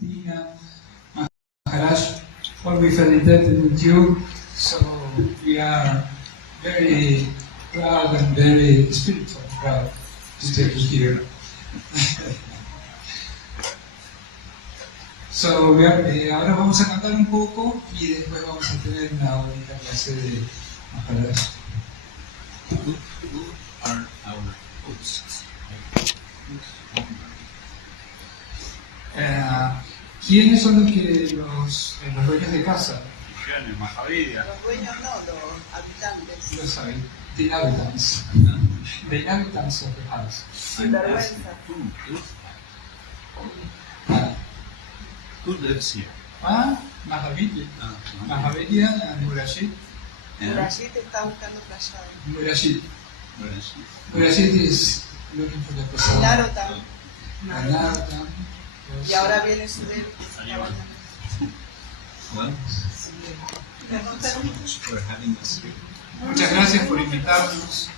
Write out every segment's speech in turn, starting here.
Argentina. Maharaj, well, we fell indebted with you, so we are very proud and very spiritual proud to take you here. So, ahora vamos a cantar un poco y después vamos a tener una bonita clase de Maharaj. Who are our hosts? ¿Quiénes son los dueños de casa? Los dueños no, los habitantes. The inhabitants. The inhabitants of the house. Sin vergüenza. Who lives here? Mahaviri. Mahaviri and Murashid. Murashid está buscando playado. Murashid. Murashid is looking for the person. Narotam. Narotam. Y ahora viene su dedo. Well, for having us here. Muchas gracias por invitarnos.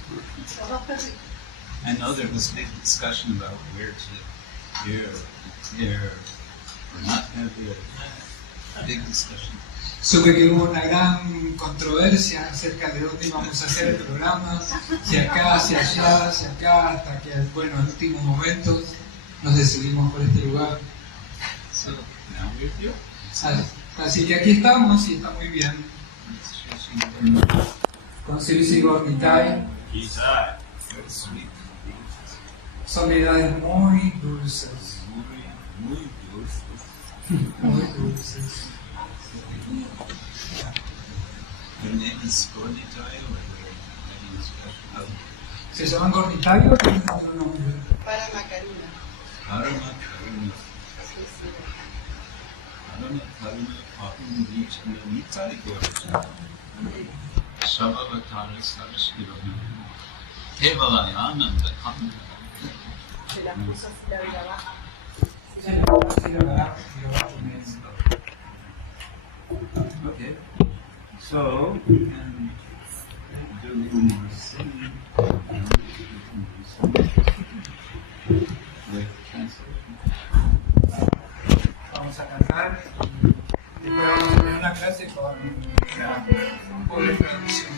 I know there was a big discussion about where to here or not have a big discussion. Supe que hubo una gran controversia acerca de dónde íbamos a hacer el programa, si acá, si allá, si acá, hasta que, bueno, en últimos momentos nos decidimos por este lugar. So now we're here. Así que aquí estamos y está muy bien. Con Sri Gornitai. Very sweet. Soledades muy dulces. Muy dulces. Muy dulces. Your name is Gornitai or your name is special? ¿Se llaman Gornitai o tienen otro nombre? Para Macaruna. Karuna. Karuna Pakum Vichana Nitai Gornitai. Shabhavatara Sarashkirana. Kevalayana Kama. Se la puso así la abajo. Okay. So we can do a little more singing. With translation. Vamos a cantar y después vamos a tener una clase con un poco de traducción.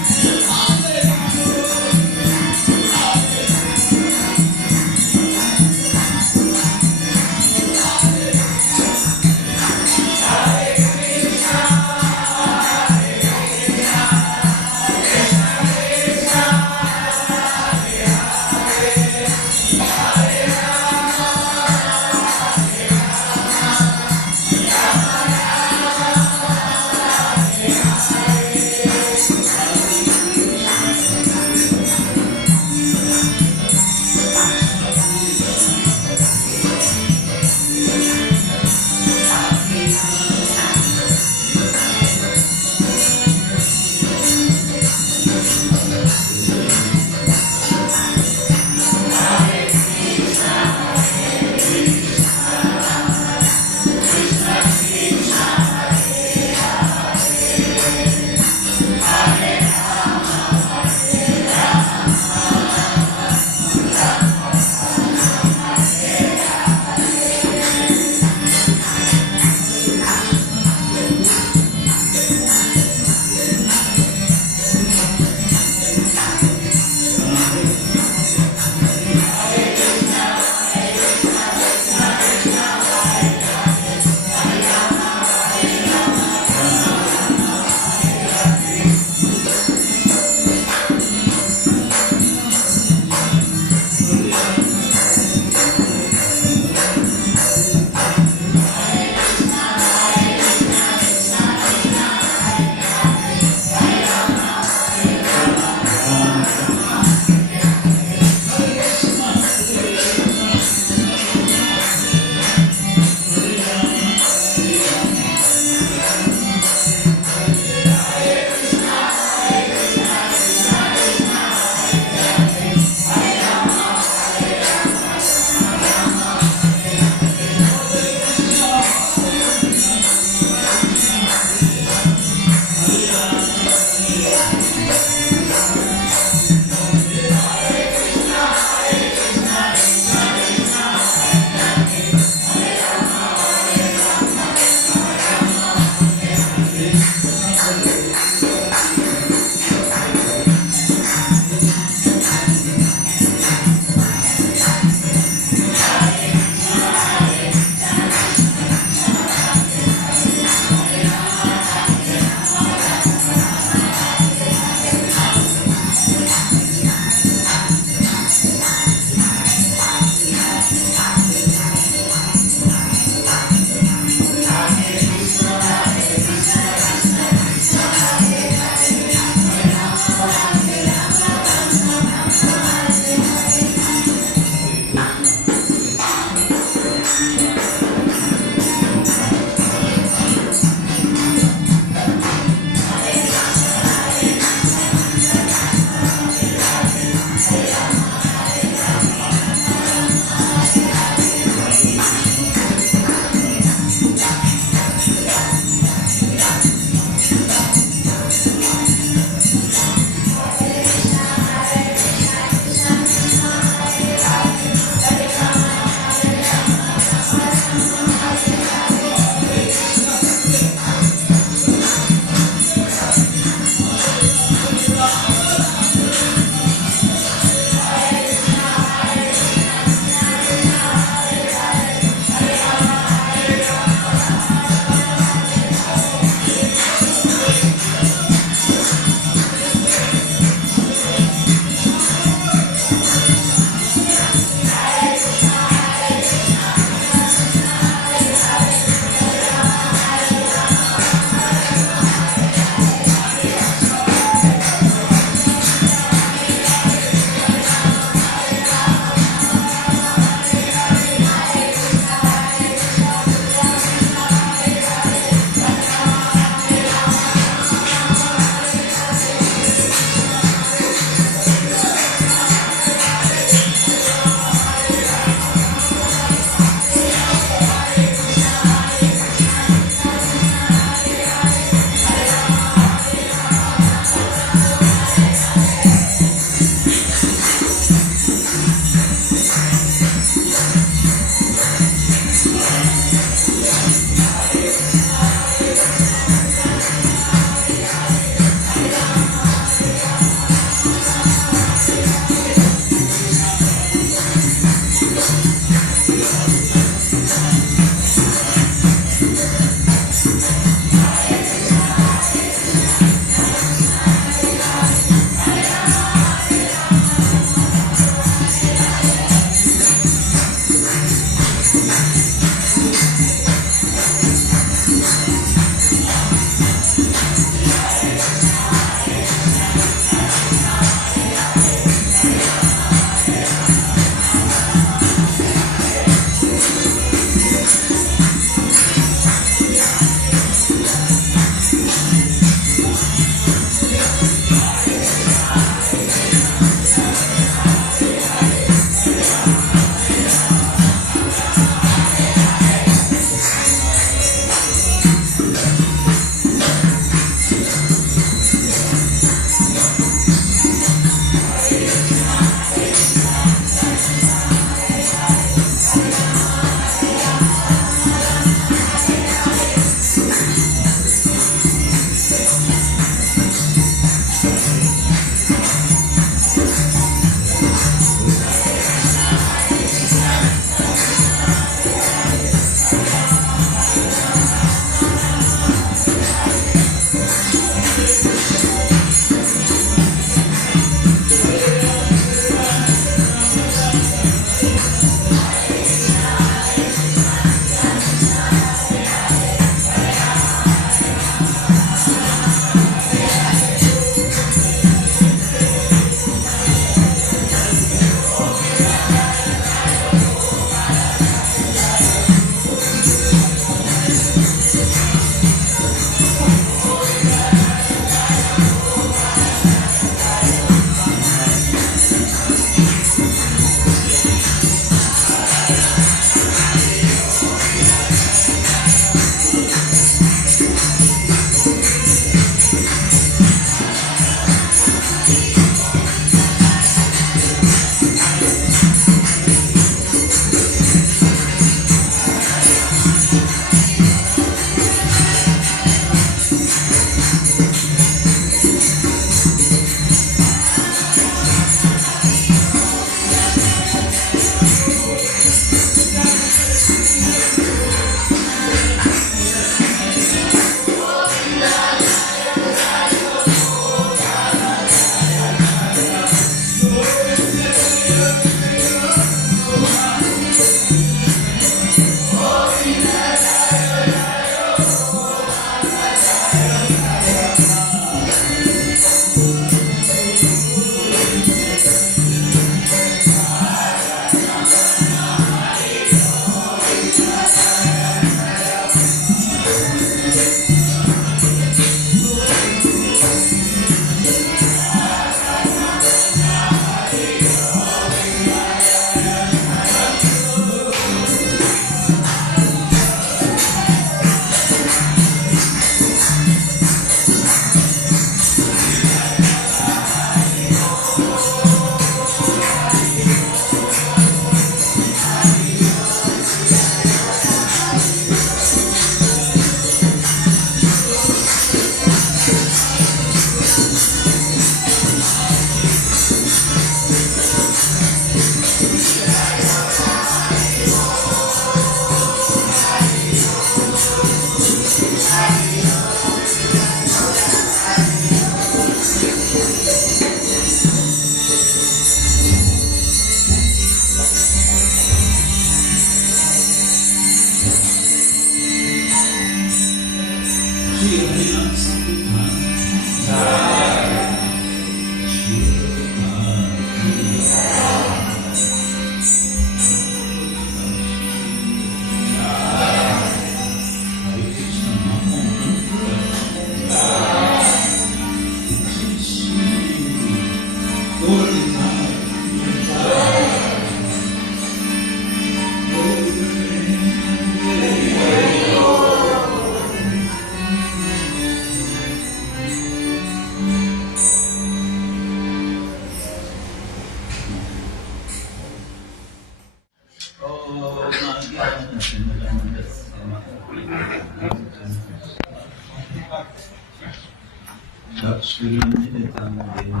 samanitam dena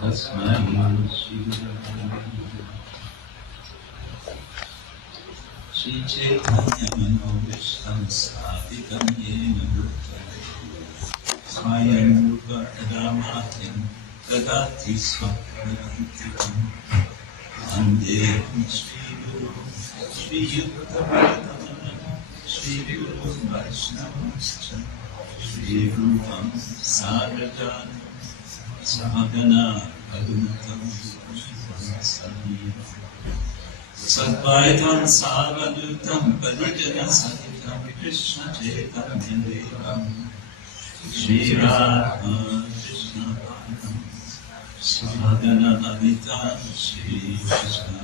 tasmai Shri Chaitanya Manobishtam Sthapitam Yena Bhutale Swayam Rupa Adamatyam Tadati Swakarantikam Andeham Shri Guru Shri Yukta Vaidamanam Shri Guru Vaishnavascha Shri Rupam Sarajan Sahagana Adunatam Sahim Sadvaitam Savadutam Padijana Sahitam Krishna-ksetra Shri Radha Krishna Padam Sadhana Adita Shri Krishna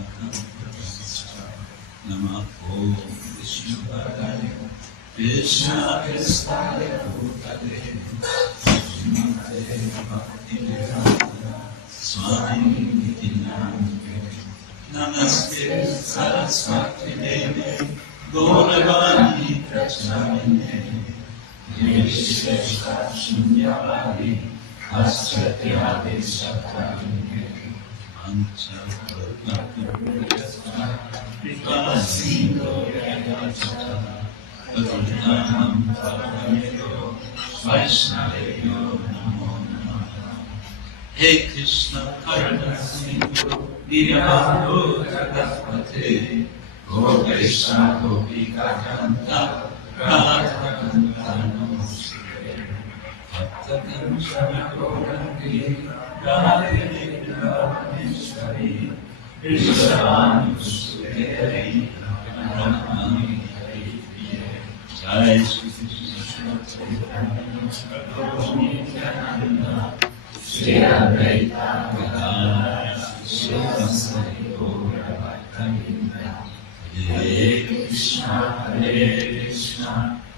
Nama Om Vishnu Padaya Krishna-ksetra Bhakti Swami Namaste Saraswati Devi Gauravani Prachamine Nirvisheshta Shunyavadi Astratyadi Sakarine Ancha Prabhakti Pripasindho Yagachata Pavitanam Paramayo Vaishnaveyo Namo Namaha Hey Krishna Karna Sindhu Nirvano Jagapate Gopesha Gopika Kanta Radha Kanta Namaste Bhattatam Shamagoranti Radhe Radhameshwari Vishwanusuderi Brahmani Hari Jai Shri Krishna Chaitanya Prabhu Nityananda Shri Advaita Gadadhara Shri Hare Krishna,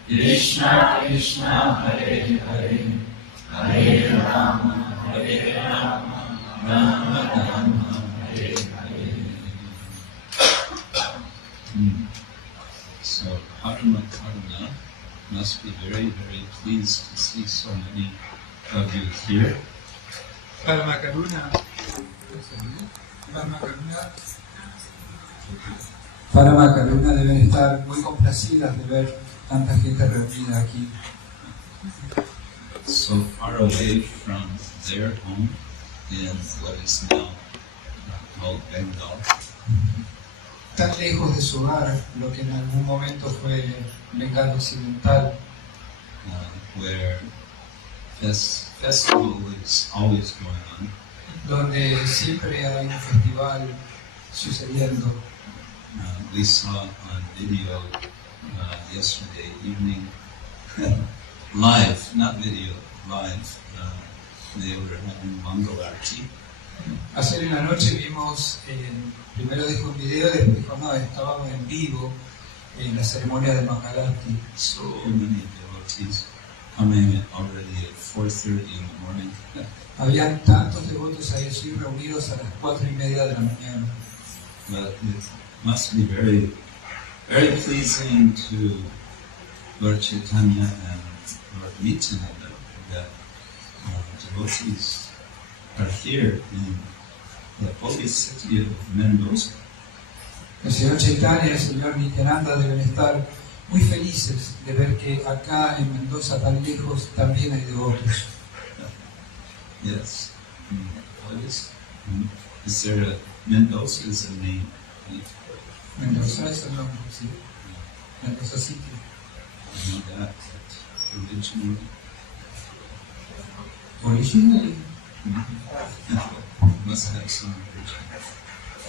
Krishna Krishna, Hare Hare, Hare Rama, Rama Rama, Hare Hare. So Karma must be very, very pleased to see so many of you here. Parama Karuna deben estar muy complacidas de ver tanta gente reunida aquí. So far away from their home in what is now called Bengal. Tan lejos de su hogar, lo que en algún momento fue Bengala Occidental, where festival is always going on. donde siempre hay un festival sucediendo. We saw on video yesterday evening, live, not video, live, they were having Mangal Arti. Ayer en la noche vimos, primero dijo un video y después dijo, no, estábamos en vivo en la ceremonia de Mangalarti. So many devotees coming already at 4:30 in the morning. Habían tantos devotos ahí allí reunidos a las 4:30 de la mañana. But it must be very, very pleasing to Lord Chaitanya and Lord Nityananda that devotees are here in the holy city of Mendoza. El señor Chaitanya y el señor Nityananda deben estar muy felices de ver que acá en Mendoza, tan lejos, también hay devotos. Yes. What is there a Mendoza is a name? Right? Mendoza es el nombre, sí. Mendoza City. I know that Originally. Must have some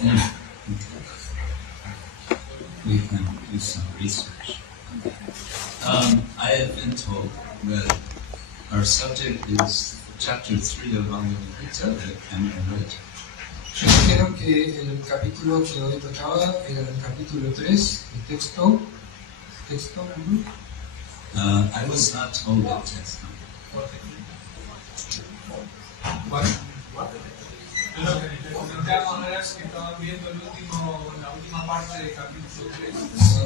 origin. Okay. We can do some research. I have been told that our subject is chapter 3 of Bhagavad-gita, that can be read. Yo dijeron que el capítulo que hoy tocaba era el capítulo 3, el texto, ¿no? I was not told the text. Bueno, Lo que les comentamos era que estaban viendo la última parte del capítulo 3. sí.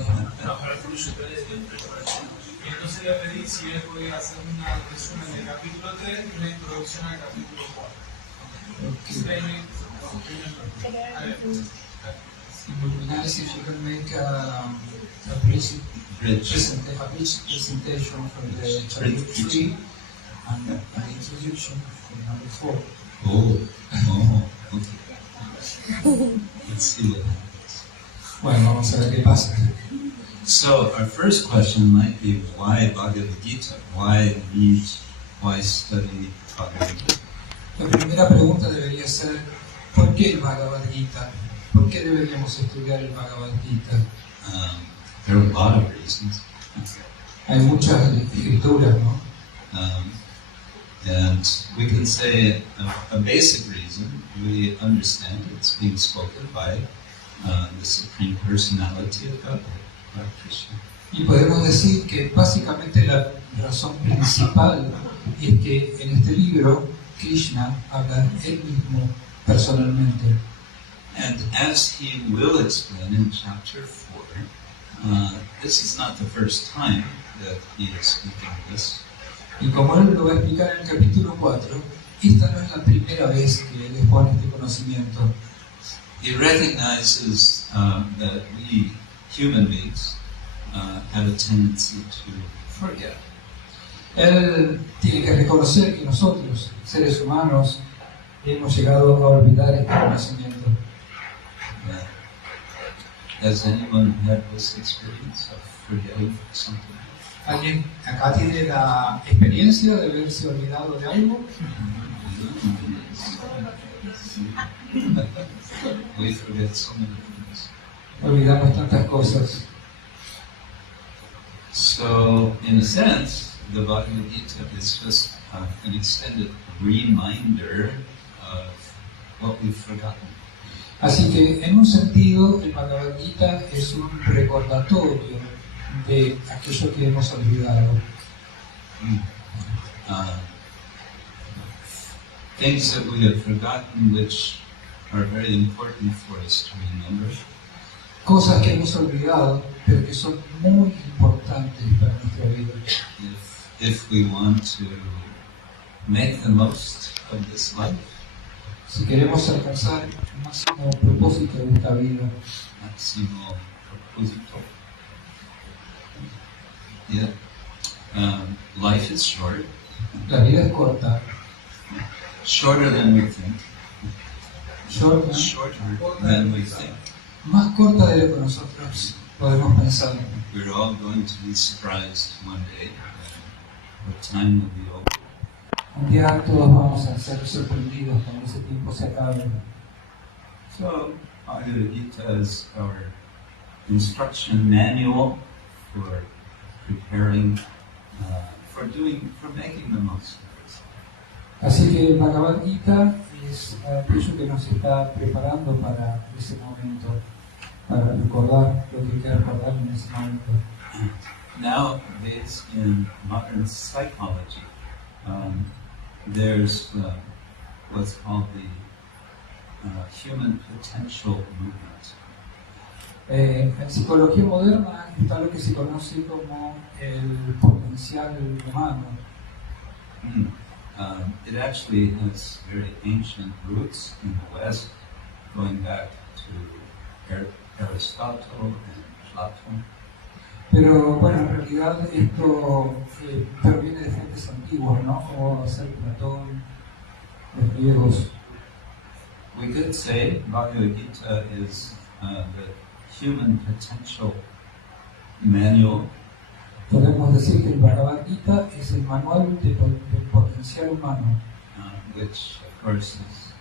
No, para el curso 3 de preparación. Y entonces le pedí si él podía hacer una resumen del capítulo 3 y una introducción al capítulo 4. Luminaris, if you can make a bridge presentation from the chapter 3 and an introduction from number 4. Okay. Let's see what happens. Bueno, vamos a ver qué pasa. So our first question might be, why Bhagavad-gita? Why read? Why study Bhagavad-gita? La primera pregunta debería ser, ¿por qué el Bhagavad-gita? ¿Por qué deberíamos estudiar el Bhagavad-gita? There are a lot of reasons. Hay muchas escrituras, ¿no? And we can say a basic reason, we understand it's being spoken by the Supreme Personality of God, Krishna. Y podemos decir que básicamente la razón principal es que en este libro Krishna habla él mismo personalmente. And as he will explain in chapter 4, this is not the first time that he is speaking this. Y como él lo va a explicar en el capítulo 4, esta no es la primera vez que él expone este conocimiento. He recognizes that we human beings have a tendency to forget. Él tiene que reconocer que nosotros, seres humanos, hemos llegado a olvidar este conocimiento. Has anyone had this experience of forgetting something? ¿Alguien acá tiene la experiencia de haberse olvidado de algo? We forget so many things. Olvidamos tantas cosas. So, in a sense, the Bhagavad-gita is just an extended reminder of what we've forgotten. Así que, en un sentido, el Bhagavad-gita es un recordatorio de aquello que hemos olvidado. Things that we have forgotten which are very important for us to remember. Cosas que hemos olvidado, pero que son muy importantes para nuestra vida. If we want to make the most of this life, si queremos alcanzar el máximo propósito de esta vida, máximo propósito. Yeah. Life is short. La vida es corta. Shorter than we think. Shorter than we think. Más corta de lo que nosotros podemos pensar. We're all going to be surprised one day what time will be over. Un día todos vamos a ser sorprendidos cuando ese tiempo se acabe. So, Bhagavad-gita is our instruction manual for preparing, for making the most of it. Así que el Bhagavad-gita es aquello que nos está preparando para ese momento, para recordar lo que hay que recordar en ese momento. Nowadays, in modern psychology, there's what's called the human potential movement. En psicología moderna está lo que se conoce como el potencial humano. It actually has very ancient roots in the West, going back to Aristotle and Plato. Pero bueno, en realidad esto proviene de fuentes antiguas, ¿no? Como ser Platón, los griegos. We could say Bhagavad-gita is the human potential manual. Podemos decir que el Bhagavad-gita es el manual del potencial humano. Which, of course, is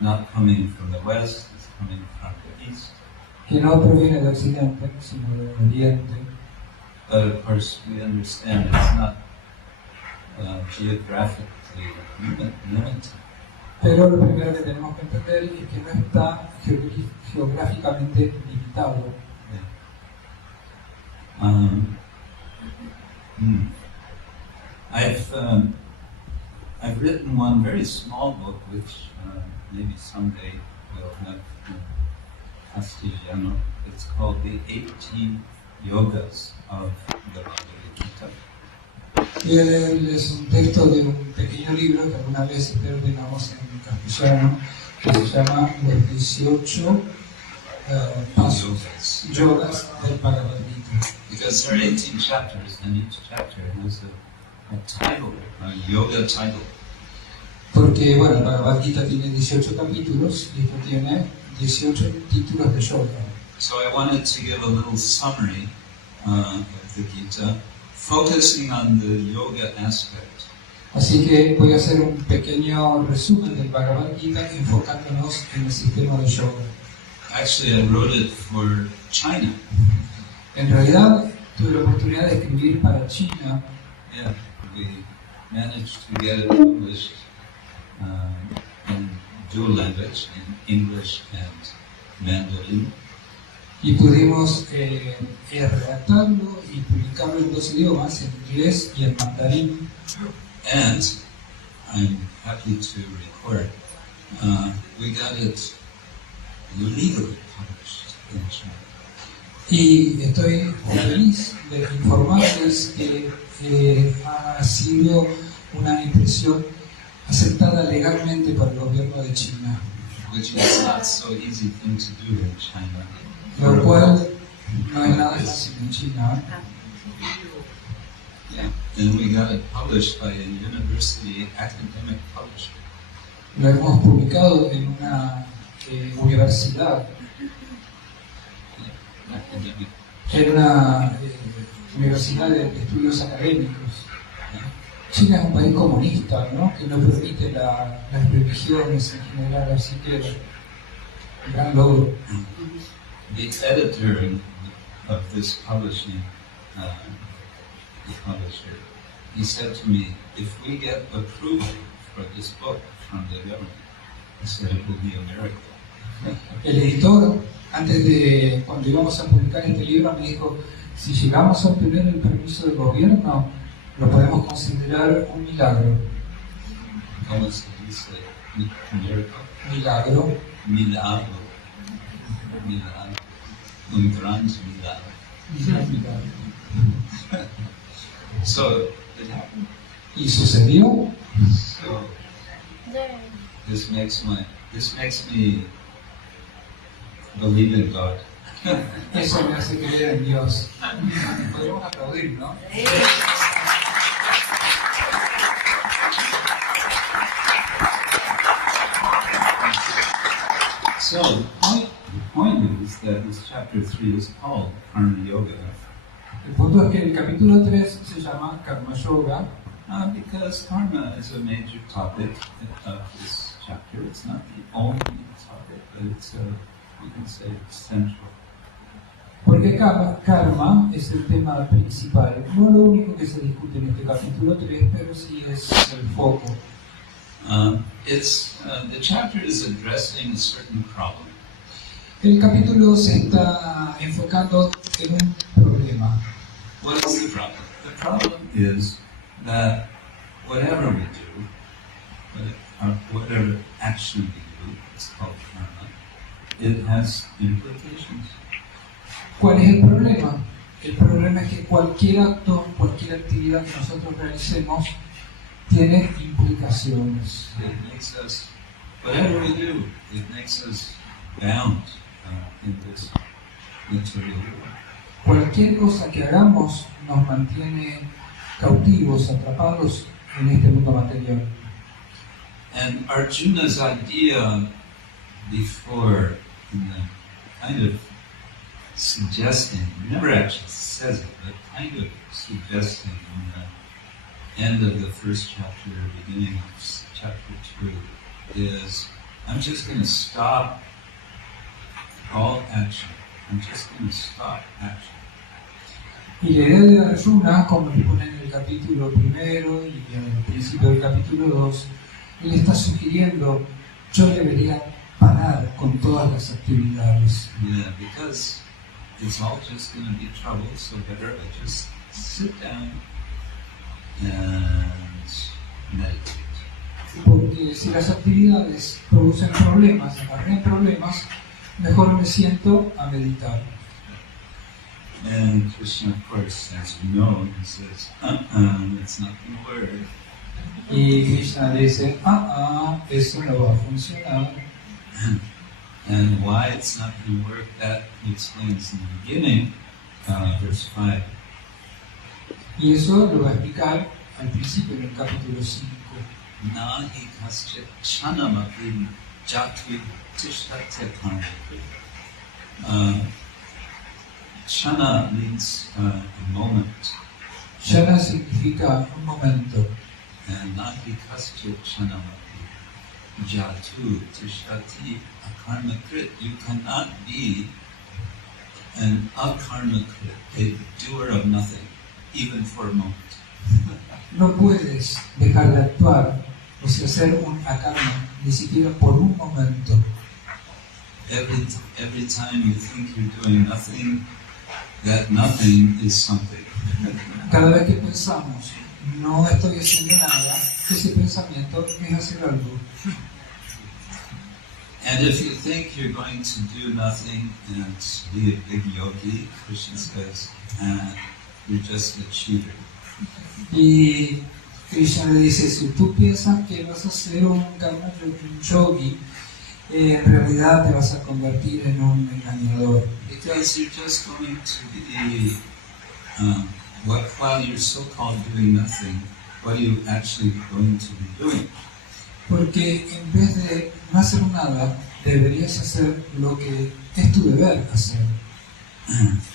not coming from the West, it's coming from the East. Que no proviene de Occidente, sino del Oriente. But of course, we understand it's not geographically limited. Pero lo primero que tenemos que entender es que no está geográficamente limitado. I've written one very small book, which maybe someday we'll have castellano. It's called the 18 yogas of the Bhagavad-gita. Voy a leerles un texto de un pequeño libro que alguna vez espero tengamos en castellano, que se llama Los 18 pasos, yogas del Bhagavad-gita. Because there are 18 chapters, and each chapter has a title, a yoga title. Porque, bueno, el Bhagavad-gita tiene 18 capítulos y esto tiene 18 títulos de yoga. So I wanted to give a little summary of the Gita, focusing on the yoga aspect. Así que voy a hacer un pequeño resumen del Bhagavad-gita enfocándonos en el sistema de yoga. Actually, I wrote it for China. En realidad, tuve la oportunidad de escribir para China. Yeah, we managed to get it published in dual language, in English and Mandarin. Y pudimos redactarlo y publicarlo en dos idiomas, en inglés y en mandarín. And I'm happy to report we got it legally published in China. Y estoy feliz de informarles que ha sido una impresión aceptada legalmente por el gobierno de China, Which is not so easy thing to do in China. lo cual no es nada fácil en China. Yeah, and we got it published by a university academic publisher. Lo hemos publicado en una universidad, Academic. en una universidad de estudios académicos. China es un país comunista, ¿no?, que no permite las religiones en general, así que gran logro. The editor of this publishing, the publisher, he said to me, if we get approval for this book from the government, he said it will be a miracle. El editor, antes de cuando íbamos a publicar este libro, me dijo, si llegamos a obtener el permiso del gobierno, lo podemos considerar un milagro. ¿Cómo se dice? Miracle? Milagro. Milagro. Milagro. Un gran milagro. So, it happened. Y sucedió. So, this makes me believe in God. Eso me hace creer en Dios. Podríamos aplaudir, ¿no? So, the point is that this chapter 3 is called Karma Yoga El punto es que el capítulo 3 se llama Karma Yoga because karma is a major topic of this chapter. It's not the only topic, but it's you can say it's central. porque karma es el tema principal, no lo único que se discute en este capítulo 3, pero sí es el foco. The chapter is addressing a certain problem. El capítulo se está enfocando en un problema. What is the problem? The problem is that whatever we do, or whatever action we do, it's called karma, it has implications. ¿Cuál es el problema? El problema es que cualquier acto, cualquier actividad que nosotros realicemos tiene implicaciones. It makes us, whatever we do, it makes us bound in this material world. Cualquier cosa que hagamos nos mantiene cautivos, atrapados en este mundo material. And Arjuna's idea before, in the kind of suggesting, he never actually says it, but kind of suggesting in the end of the first chapter, beginning of chapter 2, is I'm just going to stop all action. I'm just going to stop action. Y la idea de Arjuna, como lo pone en el capítulo 1 y en el principio del capítulo 2, él está sugiriendo, yo debería parar con todas las actividades. Yeah, because it's all just going to be trouble, so better I just sit down and meditate. Porque si las actividades producen problemas, acarrean problemas, mejor me siento a meditar. And Krishna, of course, as we know, he says, it's not going to work. Y Krishna le dice, eso no va a funcionar. And why it's not going to work, that he explains in the beginning, verse 5. Y eso lo va a explicar al principio, en el capítulo 5. Nahi kaschit kshanamapi jatvi tishtate karma. Kshana means a moment. Shana significa un momento. And nahi kaschit kshanamapi jatu tishtati akarmakrit. You cannot be an akarmakrit, a doer of nothing, even for a moment. No puedes dejar de actuar, o sea, ser un akarma, ni siquiera por un momento. Every time you think you're doing nothing, that nothing is something. Cada vez que pensamos, no estoy haciendo nada, ese pensamiento es hacer algo. And if you think you're going to do nothing and be a big yogi, Krishna says, you're just a cheater. Y Krishna le dice, si tú piensas que vas a ser un karma yogi, en realidad te vas a convertir en un engañador. Because you're just going to be, while you're so-called doing nothing, what are you actually going to be doing? Porque en vez de no hacer nada, deberías hacer lo que es tu deber hacer.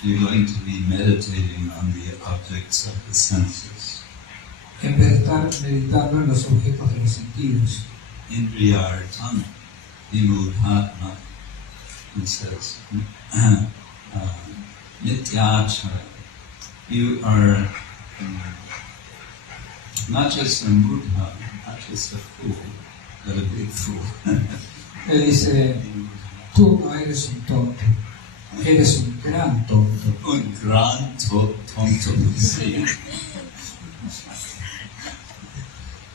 You're going to be meditating on the objects of the senses. En vez de estar meditando en los objetos de los sentidos. Indriyartana vimudhatma. It says, nityachara. You are not just a mudha, not just a fool, but a big fool. Él dice, tú no eres un tonto, eres un gran tonto. Un gran tonto. Sí.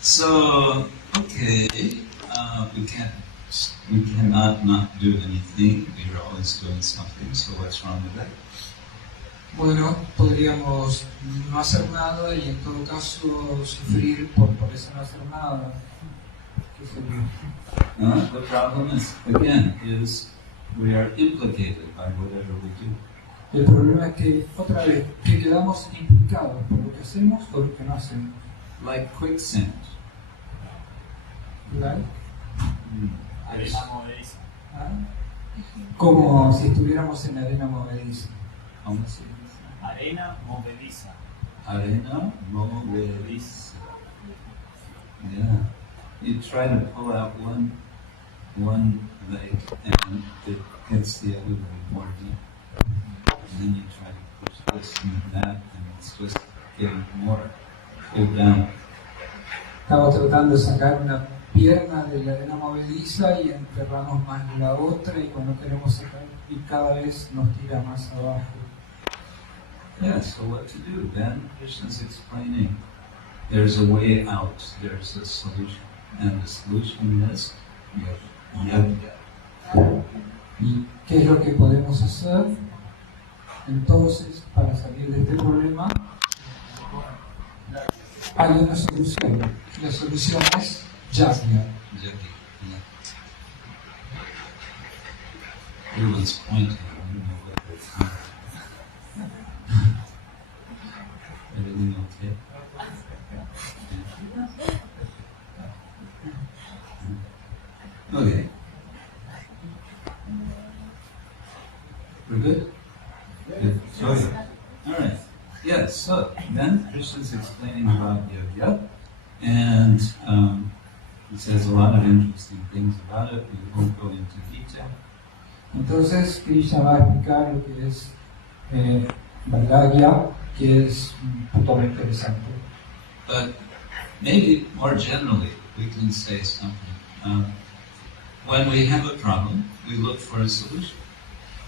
So, okay, we cannot not do anything. We're always doing something. So what's wrong with that? Bueno, podríamos no hacer nada y en todo caso sufrir por eso no hacer nada. ¿Qué sería? The problem is, again, we are implicated by whatever we do. El problema es que, otra vez, que quedamos implicados por lo que hacemos o lo que no hacemos. Like quicksand. ¿Verdad? Arena movediza. Como si estuviéramos en arena movediza. ¿Cómo se dice? Arena movediza. Arena movediza. Yeah. You try to pull out one leg and it gets the other leg more deep. And then you try to push this and that and it's just getting more pulled down. Estamos tratando de sacar una pierna de la arena movediza y enterramos más la otra y cuando queremos sacar y cada vez nos tira más abajo. Yeah, so what to do? Then Krishna's explaining there's a way out, there's a solution. And the solution is yoga. ¿Y qué es lo que podemos hacer? Entonces, para salir de este problema, hay una solución. La solución es yajna. Yogi. Yeah. Everyone's pointing. I don't know what they're saying. Everything okay? Okay. We're good? Good. Okay. All right. Yes, so then Krishna's explaining about yoga, and he says a lot of interesting things about it. We won't go into detail. Entonces, Krishna va a explicar lo que es Bhagavad-gita, que es un punto muy interesante. But maybe more generally, we can say something. When we have a problem, we look for a solution.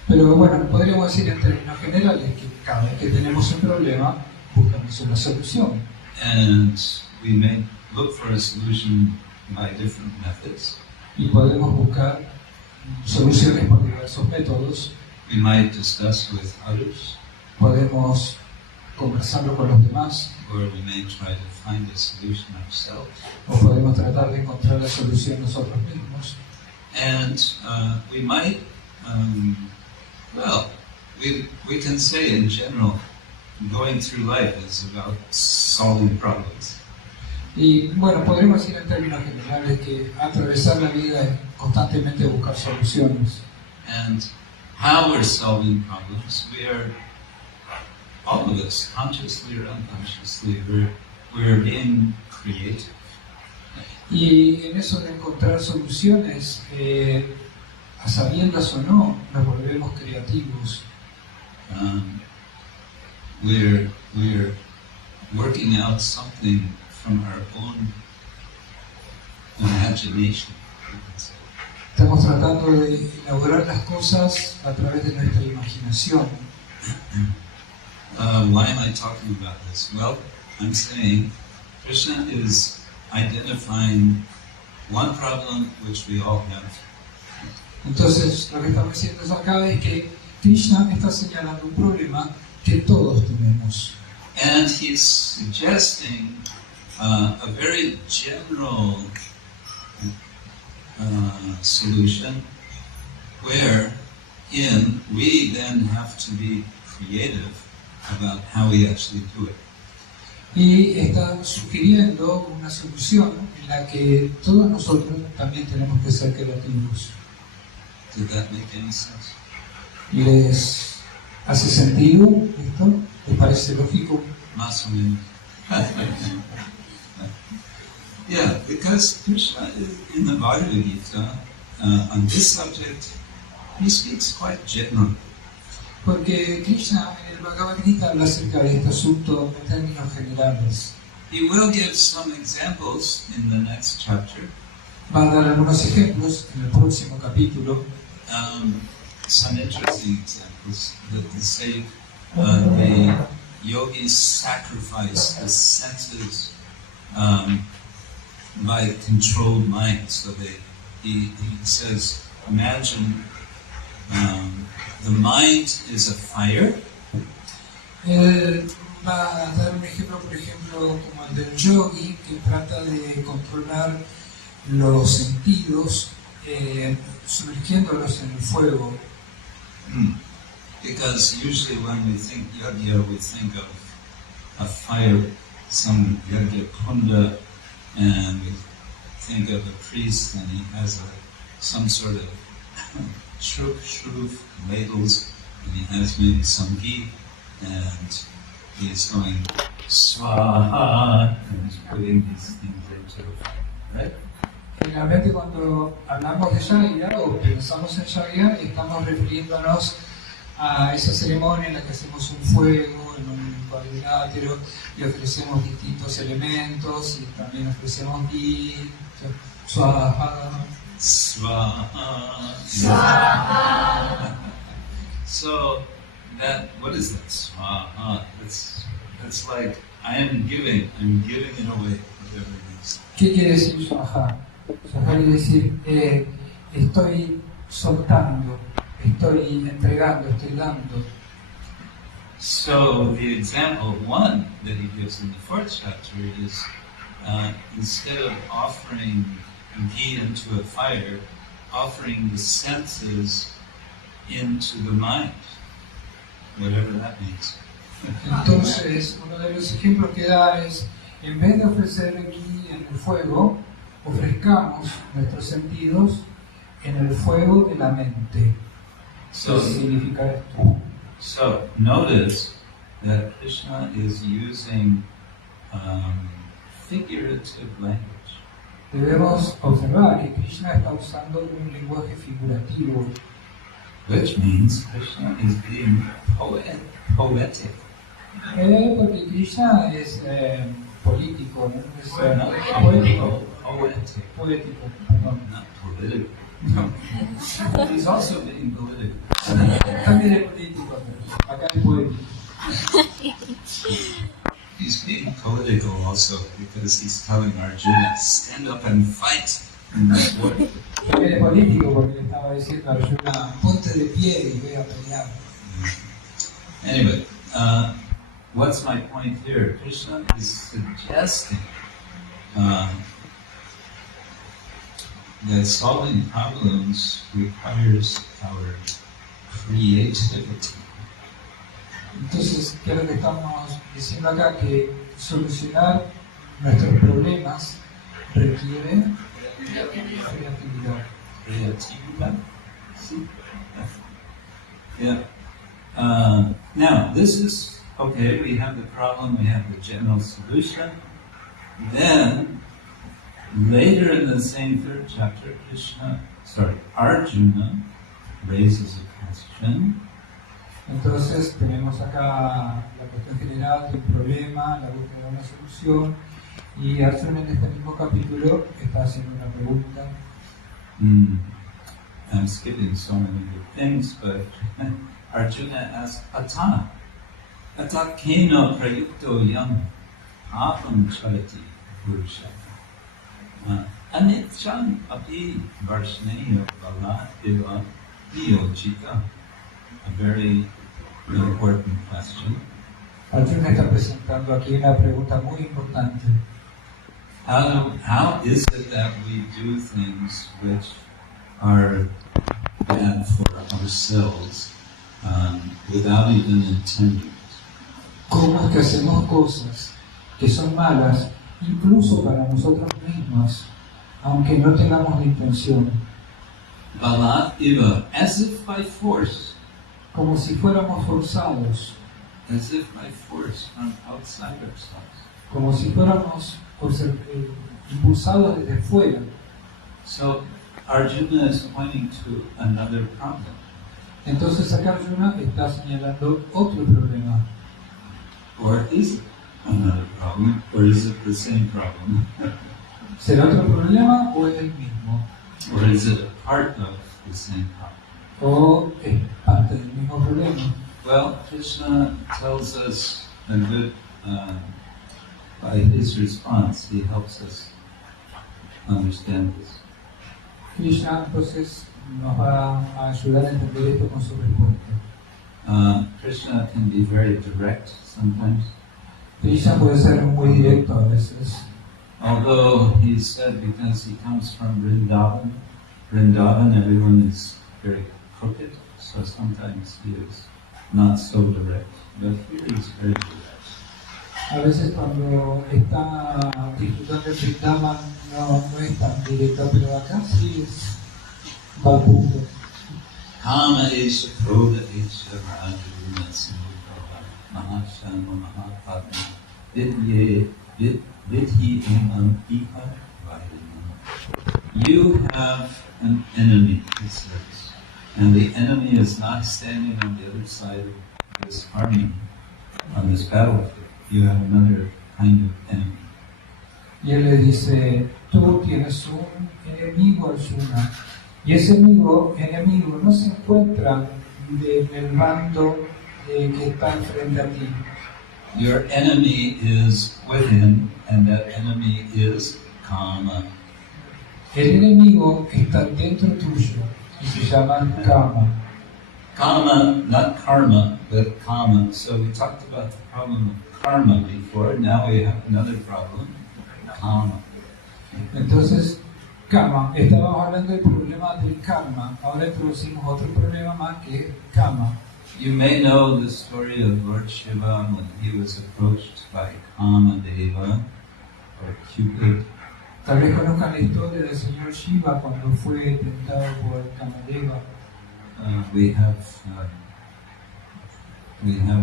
Pero bueno, podríamos decir en términos generales que cada vez que tenemos un problema, buscamos una solución. And we may look for a solution by different methods. Y podemos buscar soluciones por diversos métodos. We might discuss with others podemos conversarlo con los demás, or we may try to find a solution ourselves. o podemos tratar de encontrar la solución nosotros mismos. And we might, we can say in general, going through life is about solving problems. Y bueno, podríamos decir en términos generales que atravesar la vida es constantemente buscar soluciones. And how we're solving problems, we are, all of us, consciously or unconsciously, we're being creative. Y en eso de encontrar soluciones, a sabiendas o no, nos volvemos creativos. We're working out something from our own imagination. Estamos tratando de elaborar las cosas a través de nuestra imaginación. Why am I talking about this? Well, I'm saying Krishna is identifying one problem which we all have. Entonces, lo que estamos diciendo acá es que Krishna está señalando un problema que todos tenemos. And he's suggesting a very general solution wherein we then have to be creative about how we actually do it. Y está sugiriendo una solución en la que todos nosotros también tenemos que ser creativos. Did that make any sense? ¿Les hace sentido esto? ¿Les parece lógico? Más o menos. Yeah, because Krishna in the Bhagavad-gita, on this subject, he speaks quite generally. Porque Krishna en el Bhagavad-gita habla acerca de este asunto en términos generales. He will give some examples in the next chapter, Va a dar algunos ejemplos en el próximo capítulo, some interesting examples that say the yogis sacrifice the senses by controlled mind. So he says, imagine the mind is a fire. Él va a dar un ejemplo, por ejemplo, como el del yogi, que trata de controlar los sentidos, sumergiéndolos en el fuego. Because usually when we think yajna, we think of a fire, some yajna kunda, and we think of a priest and he has some sort of shroof, ladles, and he has maybe some ghee, and he's going swaha, and he's putting these things into the fire, right? Generalmente cuando hablamos de yagya o pensamos en yagya, estamos refiriéndonos a esa ceremonia en la que hacemos un fuego en un cuadrilátero y ofrecemos distintos elementos y también ofrecemos ghee, swaha. Swaha. So what is that? Swaha. That's like I'm giving it away, whatever it is. ¿Qué quiere decir swaha? Swaha quiere decir estoy soltando, estoy entregando, estoy dando. So the example one that he gives in the fourth chapter is instead of offering ghee into a fire, offering the senses into the mind, whatever that means. Entonces, uno de los ejemplos que da es, en vez de ofrecer ghee en el fuego, ofrezcamos nuestros sentidos en el fuego de la mente. So, ¿Qué significa esto? so notice that Krishna is using figurative language. Debemos observar que Krishna está usando un lenguaje figurativo, Which means Krishna is being poetic. porque Krishna es político, ¿no? Es Not poético, poetic, poético, perdón. not political. No. He's also being political. También es político, pero acá es poético. He's being political also because he's telling Arjuna, stand up and fight in this war. También es político porque le estaba diciendo a Arjuna, ponte de pie y ve a pelear. Anyway, what's my point here? Krishna is suggesting that solving problems requires our creativity. Entonces, ¿qué es lo que estamos diciendo acá? Que solucionar nuestros problemas requiere creatividad. Creativity. See? Yeah. Now, this is, okay, we have the problem, we have the general solution. Then, later in the same third chapter, Arjuna raises a question. Entonces tenemos acá la cuestión general del problema, la búsqueda de una solución, y Arjuna en este mismo capítulo está haciendo una pregunta. I'm skipping so many good things, but Arjuna asks, Ata kena prayukto yam apam charati purusha. Anitcham api varshneya bala eva niyojita. A very important question. Arjuna está presentando aquí una pregunta muy importante. How is it that we do things which are bad for ourselves without even intending it? ¿Cómo es que hacemos cosas que son malas incluso para nosotros mismos, aunque no tengamos la intención? Balat iva, as if by force. Como si fuéramos forzados. As if by force from outside ourselves. Como si fuéramos impulsados desde fuera. So Arjuna is pointing to another problem. Entonces acá Arjuna está señalando otro problema. Or is it another problem? Or is it the same problem? ¿Será otro problema o es el mismo? Or is it a part of the same problem? ¿O es parte del mismo problema? Well, Krishna tells us a good, by his response, he helps us understand this. Krishna entonces nos va a ayudar a entender esto con su respuesta. Krishna can be very direct sometimes. Krishna puede ser muy directo a veces. Although he said because he comes from Vrindavan, everyone is very crooked, so sometimes he is not so direct, but here he's very direct. A veces cuando está disfrutando de Vrindavan no es tan directo, pero acá sí va al punto. Kama esha krodha esha rajaguna samudbhava mahashama mahapadma vidhi imam iha vayana. You have an enemy, he says, and the enemy is not standing on the other side of this army, on this battlefield. You have another kind of enemy. Y él le dice, tú tienes un enemigo, Arjuna, y ese enemigo no se encuentra en el bando que está enfrente a ti. Your enemy is within, and that enemy is kama. El enemigo está dentro tuyo y se llama Kama. Kama, not karma, but kama. So we talked about the problem of karma before, now we have another problem, kama. Entonces, Kama, estábamos hablando del problema del karma, ahora introducimos otro problema más que es Kama. You may know the story of Lord Shiva when he was approached by Kamadeva, or Cupid. Tal vez conozcan la historia del señor Shiva cuando fue tentado por Kamadeva. We have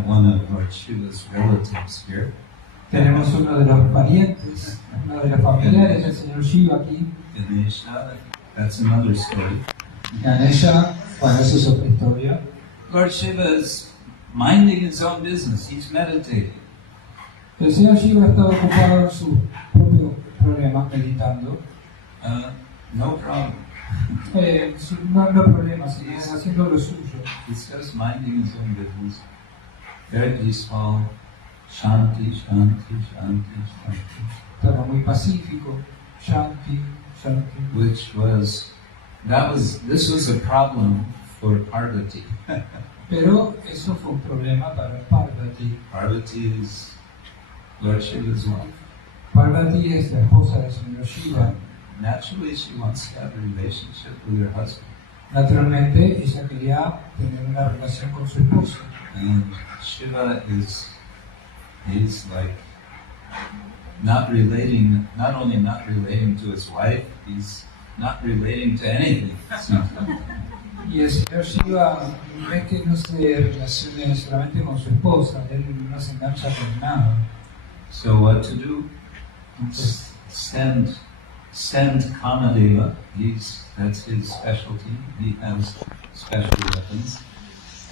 one of Lord Shiva's relatives here. Tenemos uno de los parientes, uno de los familiares del señor Shiva aquí. Ganesha, that's another story. Ganesha, bueno, eso es otra historia. Lord Shiva is minding his own business, he's meditating. El señor Shiva estaba ocupado en su propio problema, meditando. No problem. No problema, sino haciendo lo suyo. He's just minding his own business. Very peaceful. Shanti, shanti, shanti, shanti. Estaba muy pacífico. Shanti, shanti. This was a problem for Parvati. Pero eso fue un problema para Parvati. Parvati. Parvati is Lord Shiva's wife. Parvati es la esposa del señor Shiva. Naturally, she wants to have a relationship with her husband. Naturalmente, ella quería tener una relación con su esposo. And Shiva he's like not only not relating to his wife, he's not relating to anything. Y el señor Shiva no es que no se relacione solamente con su esposa, él no se engancha con nada. So what to do? Entonces, Send Kamadeva. That's his specialty. He has special weapons.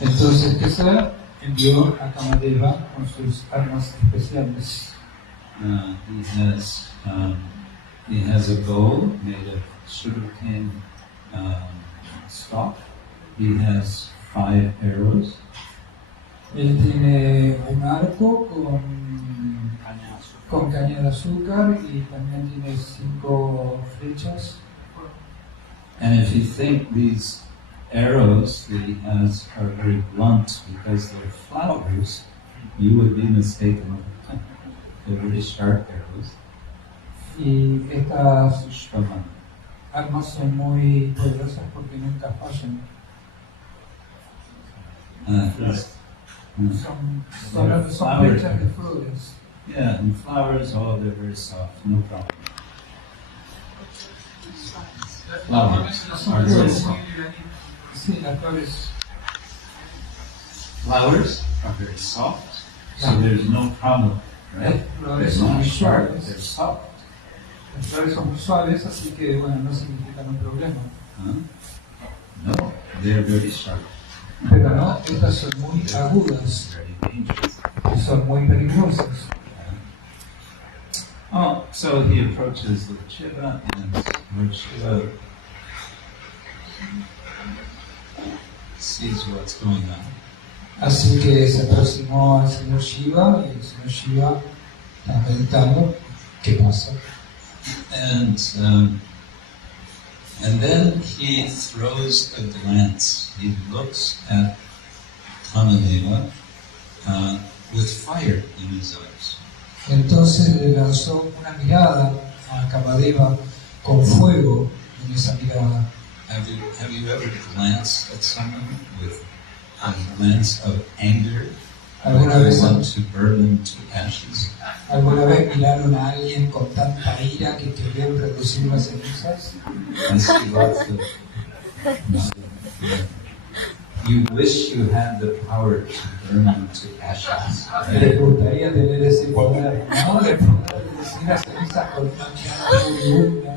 entonces Krishna envió a Kamadeva con sus armas especiales. He has a bow made of sugarcane stalk. He has 5 arrows. Él tiene un arco con caña de azúcar y también tiene 5 flechas. And if you think these arrows that he has are very blunt because they're flowers, you would be mistaken. They're very sharp arrows. Y estas armas son muy poderosas porque nunca fallan. Son flechas de flores. Yeah, and flowers, they're very soft, no problem. Flowers are very soft. Sí, las flores. Flowers are very soft, so there's no problem, right? They're not sharp, they're soft. Las flores son muy suaves, así que bueno, no significan un problema. No, they're very sharp. Pero no, estas son muy agudas Very dangerous. y son muy peligrosas. So he approaches Lord Shiva, and Lord Shiva sees what's going on. Así que se aproximó al señor Shiva y el señor Shiva está meditando qué pasa. And then he throws a glance. He looks at Kamadeva with fire in his eyes. Entonces le lanzó una mirada a Kamadeva con fuego en esa mirada. Have you ever glanced at someone with a glance of anger? ¿Alguna vez, want to burn them to ashes? ¿Alguna vez miraron a alguien con tanta ira que querían reducirlo a cenizas? I see lots of. You wish you had the power to burn them to ashes. Les Right? gustaría tener ese poder, ¿no? De poder reducir a cenizas con una mirada furibunda.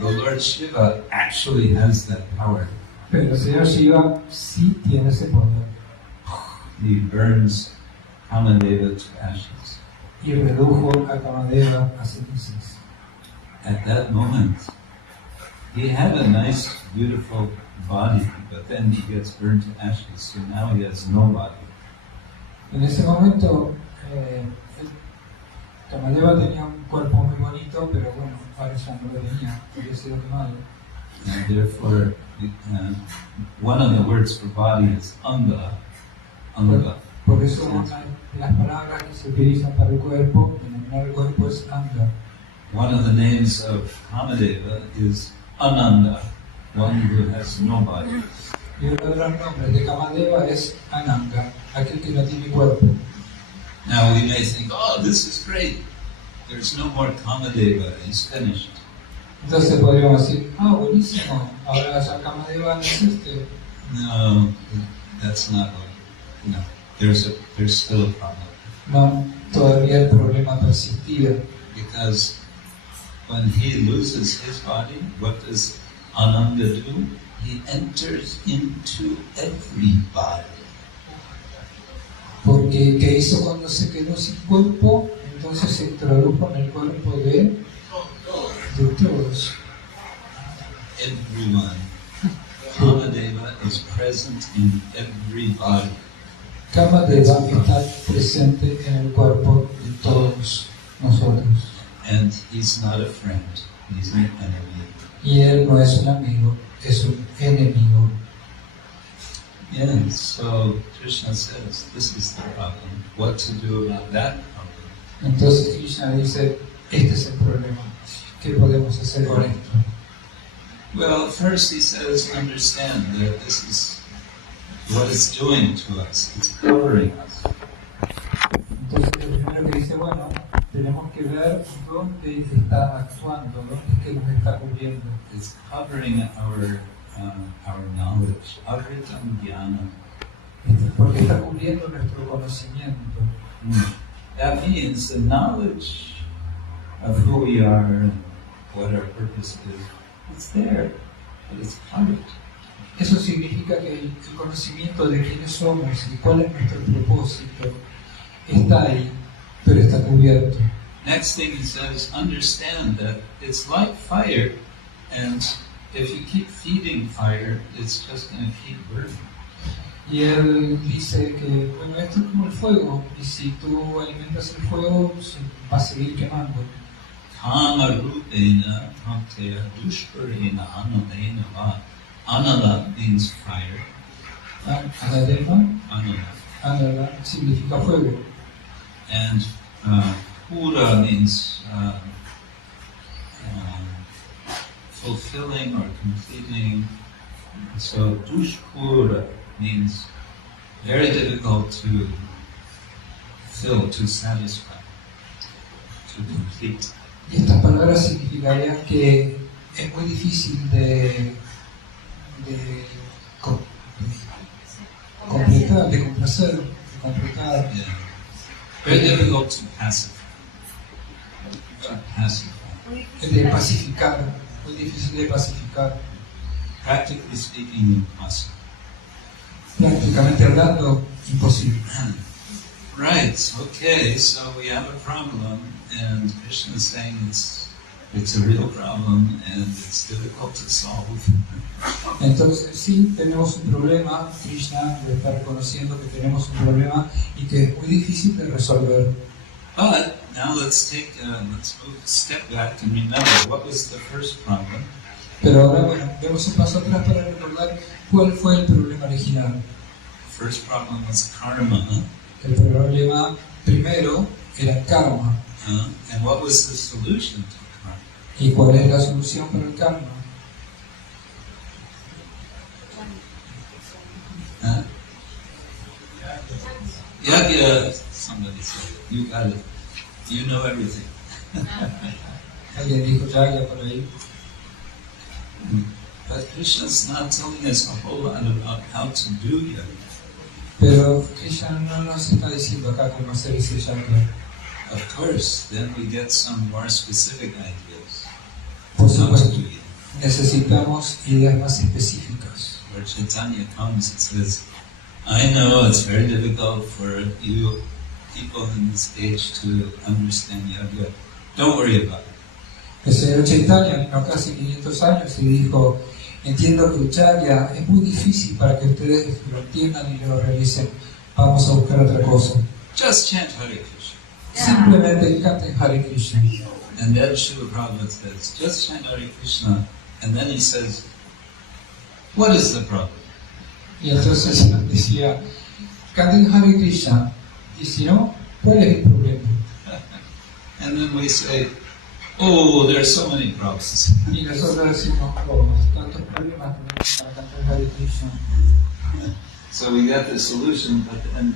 The Lord Shiva actually has that power. Pero el señor Shiva sí tiene ese poder He burns Kamadeva to ashes. y redujo a Kamadeva a cenizas. At that moment, he had a nice, beautiful body, but then he gets burned to ashes, so now he has no body. En ese momento, Kamadeva tenía un cuerpo muy bonito, pero bueno, ahora ya no lo tenía, había sido quemado. And therefore, one of the words for body is anga. Anga. Por eso una de las palabras que se utilizan para el cuerpo, denominar el cuerpo es anga. One of the names of Kamadeva is Ananda, one who has no body. Y uno de los nombres de Kamadeva es Ananga, aquel que no tiene cuerpo. Now we may think, oh, this is great. There's no more Kamadeva, he's finished. Entonces podríamos decir, buenísimo, ahora ya Kamadeva no existe. No, that's not what, there's still a problem. No, todavía el problema persistía. Because when he loses his body, what does Ananda do? He enters into every body. Porque ¿qué hizo cuando se quedó sin cuerpo? Entonces se introdujo en el cuerpo de todos. Everyone. Kamadeva is present in every body. Kamadeva está presente en el cuerpo de todos nosotros. And he's not a friend, he's an enemy. Y él no es un amigo, es un enemigo. Yeah, so Krishna says, this is the problem. What to do about that problem? Entonces Krishna dice, este es el problema. ¿Qué podemos hacer con esto? Well, first he says, understand that this is what it's doing to us. It's covering us. Entonces lo primero que dice, bueno, tenemos que ver dónde está actuando, dónde es que nos está cubriendo. It's covering our knowledge. Avritam jnana. Porque está cubriendo nuestro conocimiento. That means the knowledge of who we are and what our purpose is, it's there, but it's covered. Eso significa que el conocimiento de quiénes somos y cuál es nuestro propósito está ahí, pero está cubierto. Next thing he says, understand that it's like fire, and if you keep feeding fire, it's just going to keep burning. Y él dice que, bueno, esto es como el fuego, y si tú alimentas el fuego, va a seguir quemando. Kama rupena bhakteya dushparena anadena va. Anala means fire. Anadema, Anala. anala significa fuego. And pura means fulfilling or completing. So dushpura means very difficult to fill, to satisfy, to complete. Y estas palabras significarían que es muy difícil de completar, de complacer, de completar. Yeah. Very difficult to pacify. To pacify. De pacificar, muy difícil de pacificar. Practically speaking, impossible. Prácticamente hablando, imposible. Right, okay, so we have a problem, and Krishna is saying it's a real problem and it's difficult to solve. Entonces sí, tenemos un problema. Krishna está reconociendo que tenemos un problema y que es muy difícil de resolver. But now let's move a step back and remember what was the first problem. Pero ahora, bueno, demos un paso atrás para recordar cuál fue el problema original. First problem was karma. El problema primero era karma. And what was the solution to karma? ¿Y cuál es la solución para el karma? Yagya, somebody said, you got it. You know everything. Alguien dijo yagya por ahí. But Krishna's not telling us a whole lot about how to do yagya. Pero Krishna no nos está diciendo acá cómo hacer ese yagya. Of course, then we get some more specific ideas. Por How to supuesto, do yagya. necesitamos ideas más específicas. Where Chaitanya comes, it says, I know it's very difficult for you people in this age to understand yoga. Don't worry about it. El señor Chaitanya vino acá hace 500 años y dijo, entiendo que el yagya es muy difícil para que ustedes lo entiendan y lo realicen. Vamos a buscar otra cosa. Just chant Hare Krishna. Simplemente canten Hare Krishna. And then Srila Prabhupada says, just chant Hare Krishna. And then he says, what is the problem? Y entonces decía, canten Hare Krishna. Y si no, ¿cuál es el problema? And then we say, oh, there are so many problems. Y nosotros decimos, oh, tantos problemas tenemos para cantar Hare Krishna. So we got the solution, but then,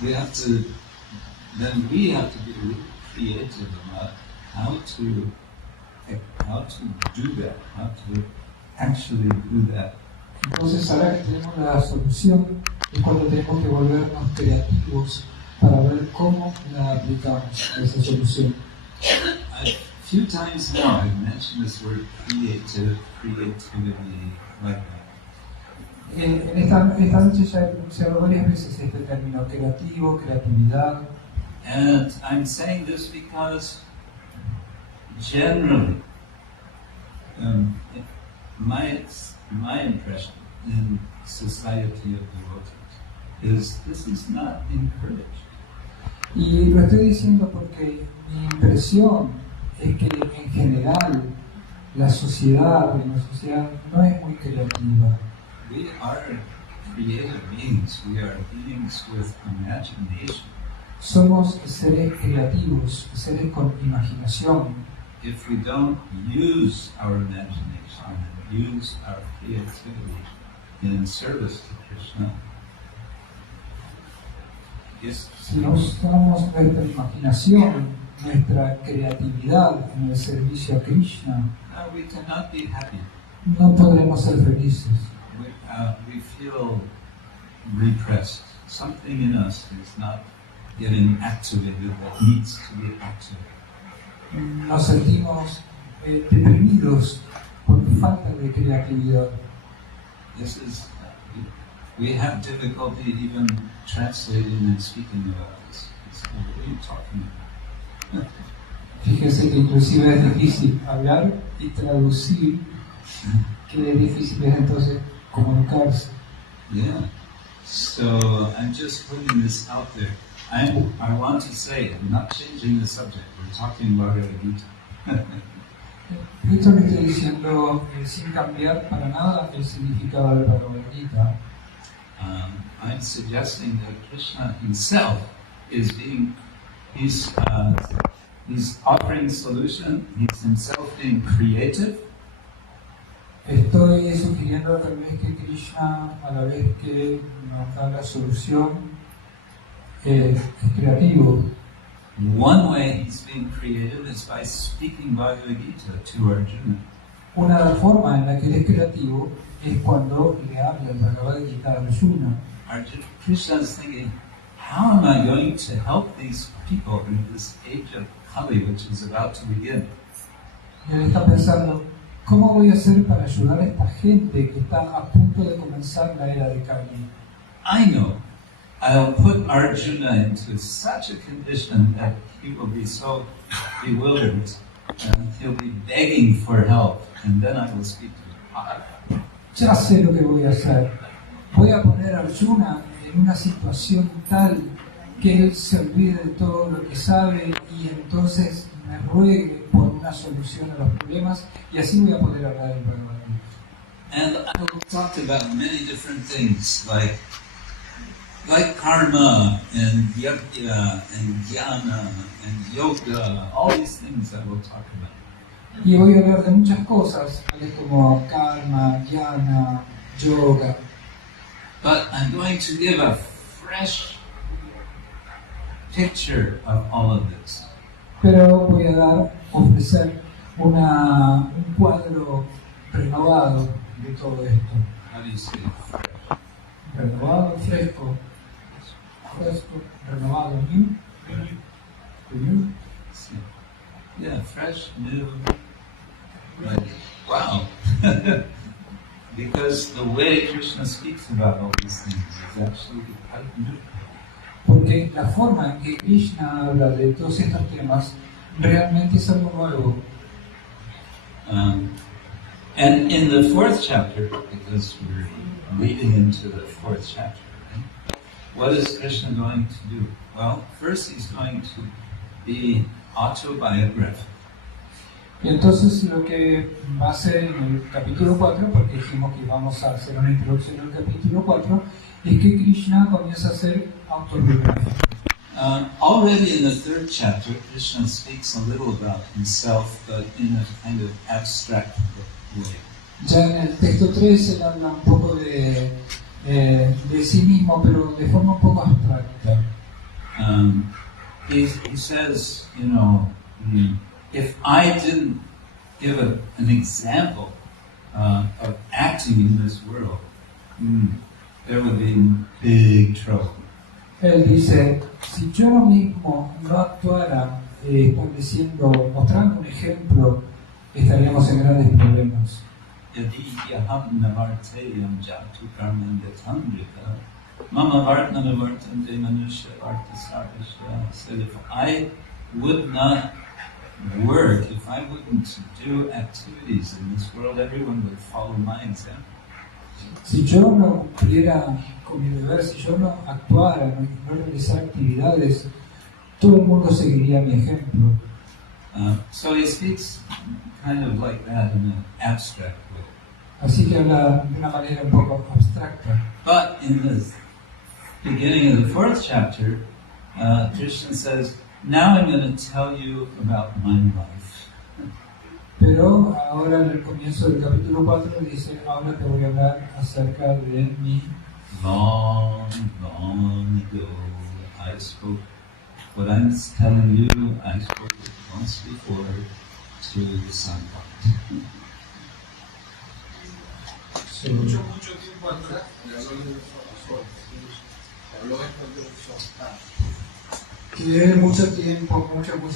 we have to be really creative about how to do that, how to actually do that. Entonces ahora que tenemos la solución es cuando tenemos que volvernos creativos para ver cómo la aplicamos esa solución. A few times now I've mentioned this word creativity, like that. En esta noche ya he pronunciado varias veces este término creativo, creatividad. And I'm saying this because generally, my impression in society of devotees is this is not encouraged. Y lo estoy diciendo porque mi impresión es que en general la sociedad no es muy creativa. we are creative beings. We are beings with imagination. Somos seres creativos, seres con imaginación. If we don't use our imagination and use our creativity in service to Krishna, Si no usamos nuestra imaginación, nuestra creatividad en el servicio a Krishna, we cannot be happy. no podremos ser felices. We feel repressed. Something in us is not getting activated that needs to be activated. Nos sentimos deprimidos por falta de creatividad. This is, we have difficulty even translating and speaking about this. What are you talking about? Fíjense que inclusive es difícil hablar y traducir, que difícil es entonces comunicarse. Yeah. So I'm just putting this out there. I want to say, I'm not changing the subject. We're talking Bhagavad-gita. Esto le estoy diciendo sin cambiar para nada el significado del Bhagavad-gita. I'm suggesting that Krishna himself is he's offering a solution. He's himself being creative. Estoy sugiriendo tal vez que Krishna, a la vez que nos da la solución, es creativo. One way he's being creative is by speaking Bhagavad-gita to Arjuna. Una forma en la que él es creativo es cuando le habla el Bhagavad-gita a Arjuna. Krishna is thinking, how am I going to help these people in this age of Kali, which is about to begin? Y él está pensando, ¿cómo voy a hacer para ayudar a esta gente que está a punto de comenzar la era de Kali? I know. I'll put Arjuna into such a condition that he will be so bewildered and he'll be begging for help, and then I will speak to him. Ya sé lo que voy a hacer. Voy a poner a Arjuna en una situación tal que él se olvide de todo lo que sabe y entonces me ruegue por una solución a los problemas y así voy a poder hablar del Bhagavad-gita. And I will talk about many different things like karma and yajna and jnana and yoga, all these things I will talk about. Y voy a hablar de muchas cosas, tales como karma, jnana, yoga. But I'm going to give a fresh picture of all of this. Pero voy a ofrecer un cuadro renovado de todo esto. How do you say fresh? Renovado, fresco, renovado, new. Yeah, fresh, new. Like, wow. Because the way Krishna speaks about all these things is actually quite new. Porque la forma en que Krishna habla de todos estos temas realmente es algo nuevo. And in the fourth chapter, because we're leading into the fourth chapter, right? What is Krishna going to do? Well, first he's going to be autobiographical. Y entonces lo que va a hacer en el capítulo 4, porque dijimos que vamos a hacer una introducción en el capítulo 4, es que Krishna comienza a ser autobiográfico. Already in the third chapter, Krishna speaks a little about himself, but in a kind of abstract way. Ya en el texto 3 él habla un poco de sí mismo, pero de forma un poco abstracta. He says, you know, if I didn't give an example of acting in this world, there would be big trouble. Él dice, si yo mismo no actuara mostrando un ejemplo, estaríamos en grandes problemas. So if I would not work, if I wouldn't do activities in this world, everyone would follow my example. Si yo no cumpliera con mi deber, si yo no actuara, no realizara actividades, todo el mundo seguiría mi ejemplo. So he speaks kind of like that in an abstract way. Así que habla de una manera un poco abstracta. But in the beginning of the 4th chapter, Krishna says, now I'm going to tell you about my life. Pero ahora en el comienzo del capítulo 4 dice, ahora te voy a hablar acerca de mi Long, long ago, I spoke. What I'm telling you, I spoke it once before to the sunlight. Mucho tiempo atrás le habló de sol. Le habló esto del sol. que mucho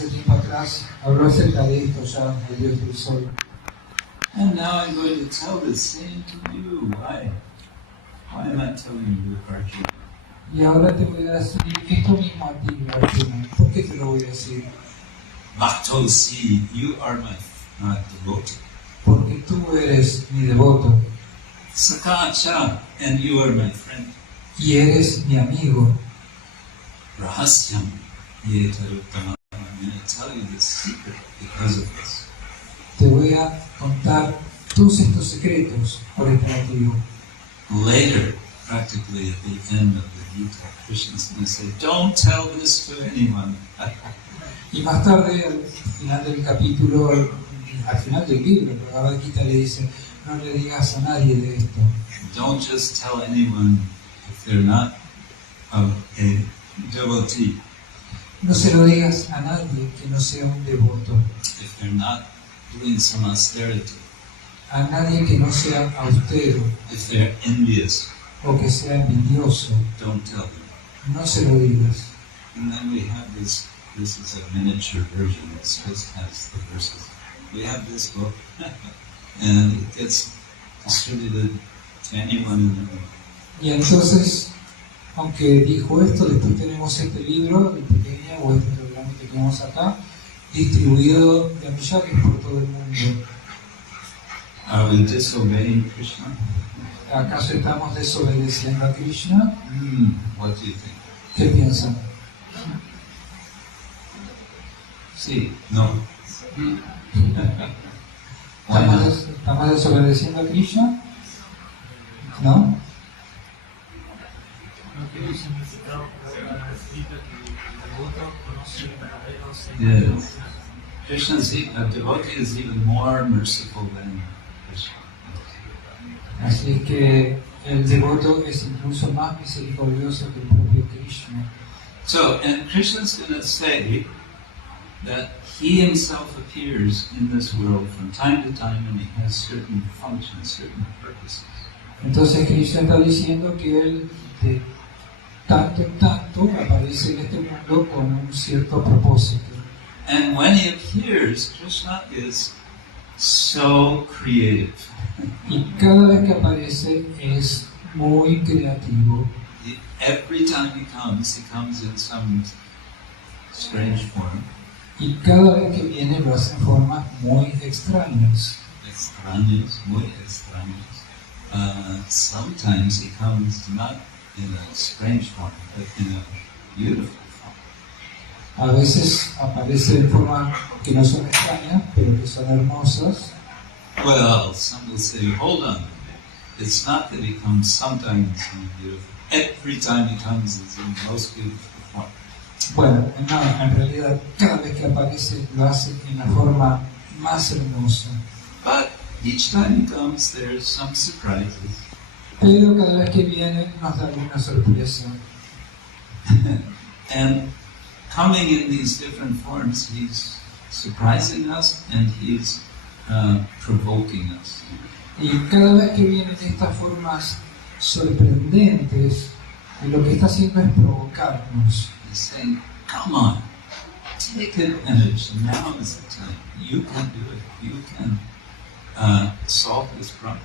tiempo atrás habló acerca de esto ya, el Dios del Sol. And now I'm going to tell the same to you. Why? Why am I telling you, Arjuna? Y ahora te voy a decir esto mismo a ti, Arjuna. ¿Por qué te lo voy a decir? Bhaktosi, you are my devotee. Porque tú eres mi devoto Sakacha, and you are my friend. y eres mi amigo. Rahasyam, yetaruttama. I'm going to tell you the secret because of this. Te voy a contar todos estos secretos por este motivo. Later, practically at the end of the Gita, Krishna is going to say, don't tell this to anyone. Y más tarde, al final del capítulo, al final del libro, el Bhagavad-gita le dice, no le digas a nadie de esto. Don't just tell anyone if they're not a devotee, No se lo digas a nadie que no sea un devoto, if they're not doing some austerity, a nadie que no sea austero if they're envious, o que sea envidioso. don't tell them. No se lo digas. And then we have this is a miniature version, it just has the verses. We have this book, and it gets distributed to anyone in the room. Y entonces, aunque dijo esto, después tenemos este libro de pequeña o este programa que tenemos acá, distribuido de millares por todo el mundo. Are we disobeying Krishna? ¿Acaso estamos desobedeciendo a Krishna? What do you think? ¿Qué piensan? Sí, no. Why not? ¿Estamos desobedeciendo a Krishna? ¿No? No tiene significado para explica que el devoto conoce verdaderos Yes. A devotee is even more merciful than Krishna. Así que el devoto es incluso más misericordioso que el propio Krishna. So, and Krishna's going to say that he himself appears in this world from time to time and he has certain functions, certain purposes. Entonces Krishna está diciendo que él de tanto en tanto aparece en este mundo con un cierto propósito. And when he appears, Krishna is so creative. Y cada vez que aparece es muy creativo. Every time he comes in some strange form. Y cada vez que viene lo hace en formas muy extrañas. Extraños, muy extraños. Sometimes he comes not in a strange form, but in a beautiful form. A veces aparece en formas que no son extrañas, pero que son hermosas. Well, some will say, hold on. It's not that he comes sometimes in beautiful. Every time he comes is in the most beautiful form. Bueno, no, en realidad cada vez que aparece lo hace en la forma más hermosa. But each time he comes, there's some surprises. Pero cada vez que viene nos da alguna sorpresa. And coming in these different forms, he's surprising us and he's provoking us. Y cada vez que vienen estas formas sorprendentes, lo que está haciendo es provocarnos. He's saying, come on, take advantage. Now is the time. You can do it. You can solve this problem.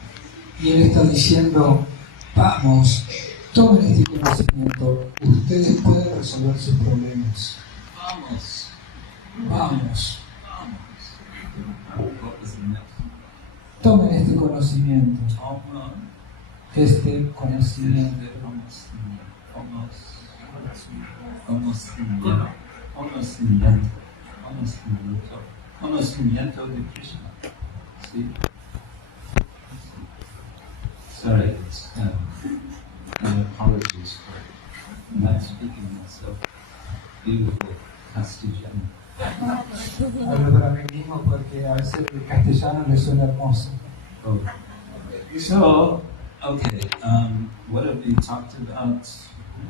Y él está diciendo, vamos, tomen este conocimiento, ustedes pueden resolver sus problemas. Vamos. Vamos, What was the next? tomen este conocimiento, Toma. este conocimiento. Conocimiento de Krishna. ¿Sí? Sorry, it's, my apologies for not speaking so beautiful castellano. Hablo para mí mismo porque a veces el castellano le suena hermoso. Oh. So, okay, what have we talked about?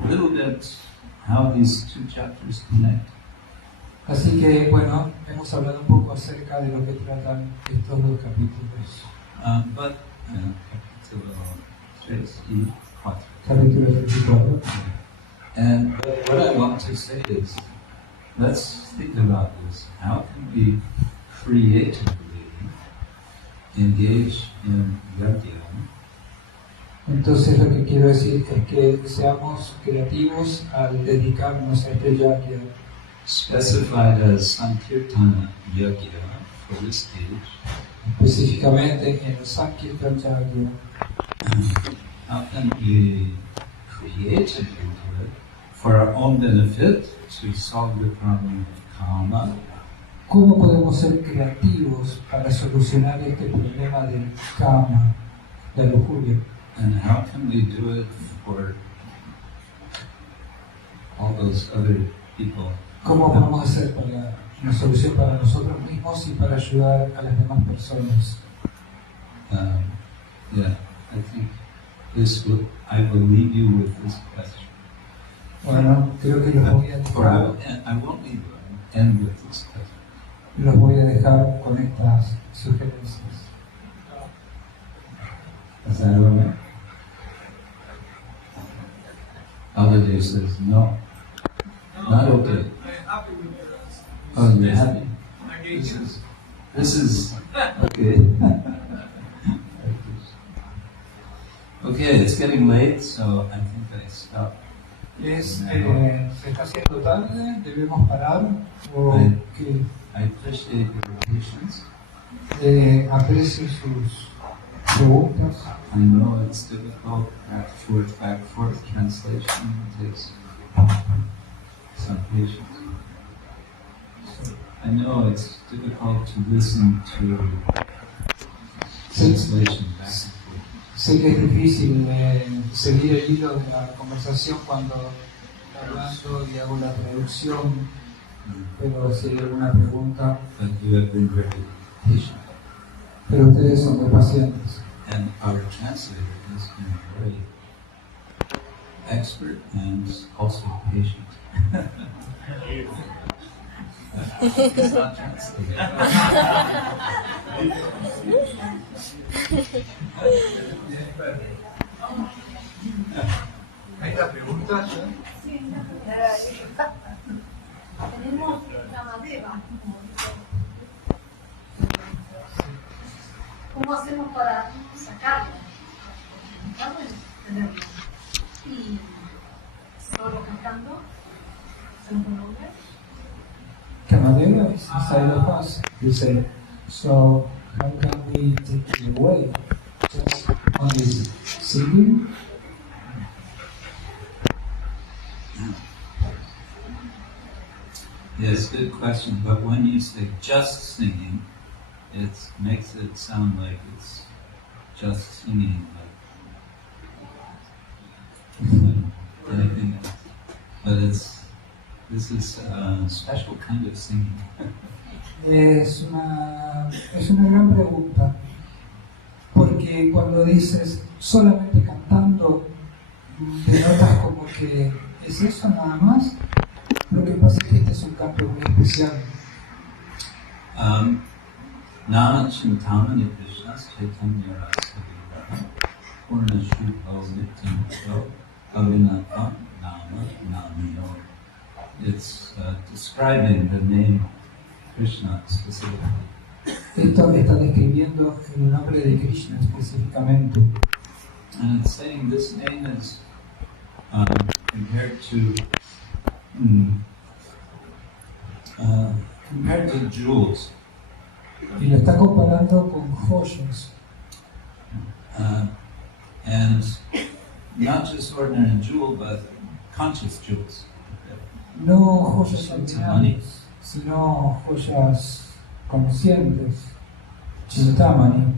A little bit how these two chapters connect. Así que, bueno, hemos hablado un poco acerca de lo que tratan estos dos capítulos. But capítulo 3 y 4. Capítulo 34. And what I want to say is, let's think about this. How can we creatively engage in yajna? Entonces lo que quiero decir es que seamos creativos al dedicarnos a este yajna, Specified as Sankirtana yajna for this stage. específicamente en el Sankirtan yajna. How can we creatively do it for our own benefit to solve the problem of karma? ¿Cómo podemos ser creativos para solucionar este problema del kama, la lujuria? And how can we do it for all those other people? ¿Cómo podemos hacer para una solución para nosotros mismos y para ayudar a las demás personas? Yeah, I think I will leave you with this question. Bueno, creo que los voy a Or I dejar, won't leave you, I'll end with this question. los voy a dejar con estas sugerencias. Is that all right? Holiday says no. Not okay. I'm happy with your answer. Oh, you're happy? Okay. This is okay. Okay, it's getting late, so I think I stop. Se está haciendo tarde, debemos parar o que I appreciate your patience. aprecio sus preguntas. I know it's difficult, back forth translation takes some patience. I know it's difficult to listen to translation back and forth. Sé que es difícil seguir el hilo de la conversación cuando estoy hablando y hago la traducción, pero si hay alguna pregunta, But you have been very patient. pero ustedes son muy pacientes. And our translator has been very expert and also patient. He's not translating. ¿Hay la pregunta? Tenemos la madera. ¿Cómo hacemos para sacarla? Tenerla. Y solo cantando, hacemos un nombre. Camadera is inside of us. You say, so how can we take it away? Just only singing? Yes, good question. But when you say just singing, it makes it sound like it's just singing, like anything else. But this is a special kind of singing. Es una gran pregunta, porque cuando dices solamente cantando, denotas como que es eso nada más. Lo que pasa es que este es un canto muy especial. Nana Chintamani Krishnas Chaitanya Rasa Purna Shubho Nityamcho Kavinata Nama Namino. It's describing the name Krishna specifically. Esto está describiendo el nombre de Krishna específicamente. And it's saying this name is compared to jewels. Y lo está comparando con joyas. And not just ordinary jewel, but conscious jewels. No joyas ordinarias, sino joyas conscientes. Chintamani.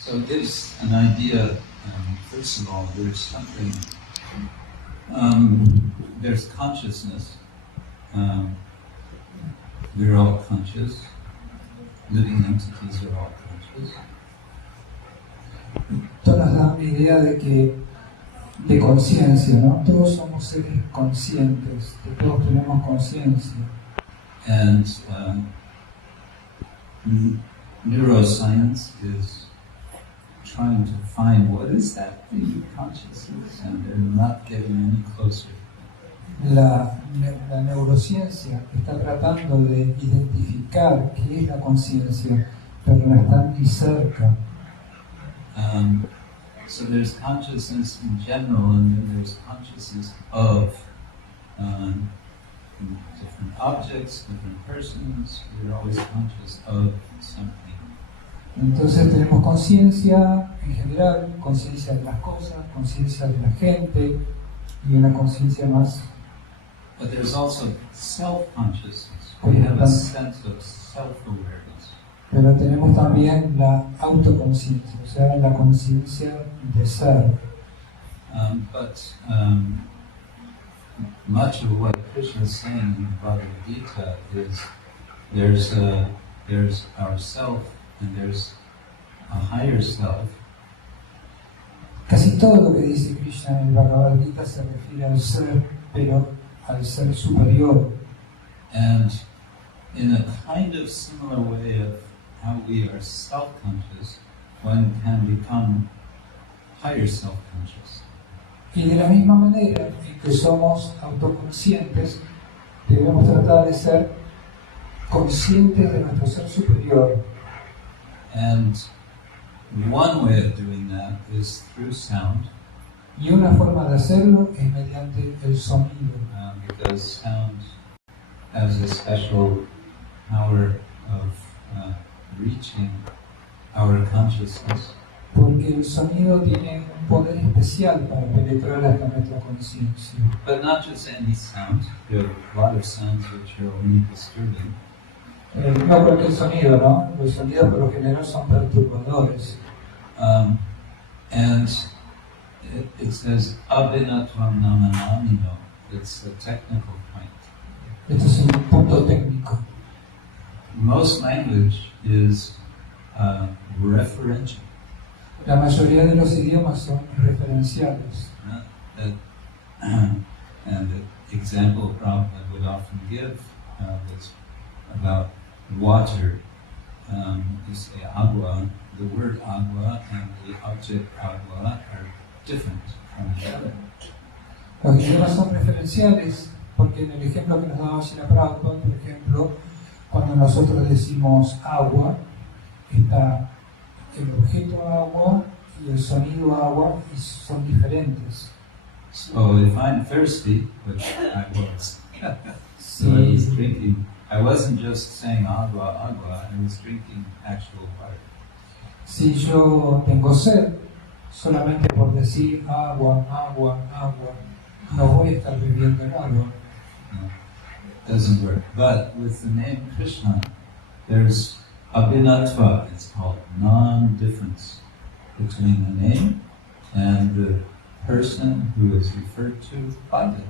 So it gives an idea First of all, there's something, there's consciousness. We're all conscious. Living entities are all conscious. Esto nos da una idea de conciencia, ¿no? Todos somos seres conscientes, que todos tenemos conciencia. And neuroscience is trying to find what is that thing consciousness, and they're not getting any closer. La neurociencia está tratando de identificar qué es la conciencia, pero no están ni cerca. So there's consciousness in general, and then there's consciousness of different objects, different persons. We're always conscious of something. Entonces tenemos conciencia en general, conciencia de las cosas, conciencia de la gente y una conciencia más. But there's also self-consciousness. We have a sense of self-awareness. Pero tenemos también la autoconciencia, o sea, la conciencia de ser. But much of what Krishna is saying in the Bhagavad-gita is there's our self and there's a higher self. Casi todo lo que dice Krishna en el Bhagavad-gita se refiere al ser, pero al ser superior. And in a kind of similar way of how we are self-conscious, one can become higher self-conscious. Y de la misma manera en que somos autoconscientes, debemos tratar de ser conscientes de nuestro ser superior. And one way of doing that is through sound. Y una forma de hacerlo es mediante el sonido. Because sound has a special power of reaching our consciousness. Porque el sonido tiene un poder especial para penetrar hasta nuestra conciencia. But not just any sound. There are a lot of sounds which are only disturbing. No cualquier sonido, ¿no? Los sonidos por lo general son perturbadores. And it says abhinatvam namanamino. It's a technical point. Esto es un punto técnico. Most language is referential. La mayoría de los idiomas son referenciales. And the example Prabhupada would often give was about water. You say agua, the word agua and the object agua are different from each other. Los idiomas son referenciales porque en el ejemplo que nos daba Srila Prabhupada, por ejemplo, cuando nosotros decimos agua, está el objeto agua y el sonido agua y son diferentes. So if I'm thirsty, which I was, so I was drinking, I wasn't just saying agua, agua, I was drinking actual water. Si yo tengo sed, solamente por decir agua, agua, agua, no voy a estar bebiendo el agua. No, doesn't work. But with the name Krishna, there's abhinatva, it's called, non-difference between the name and the person who is referred to by them.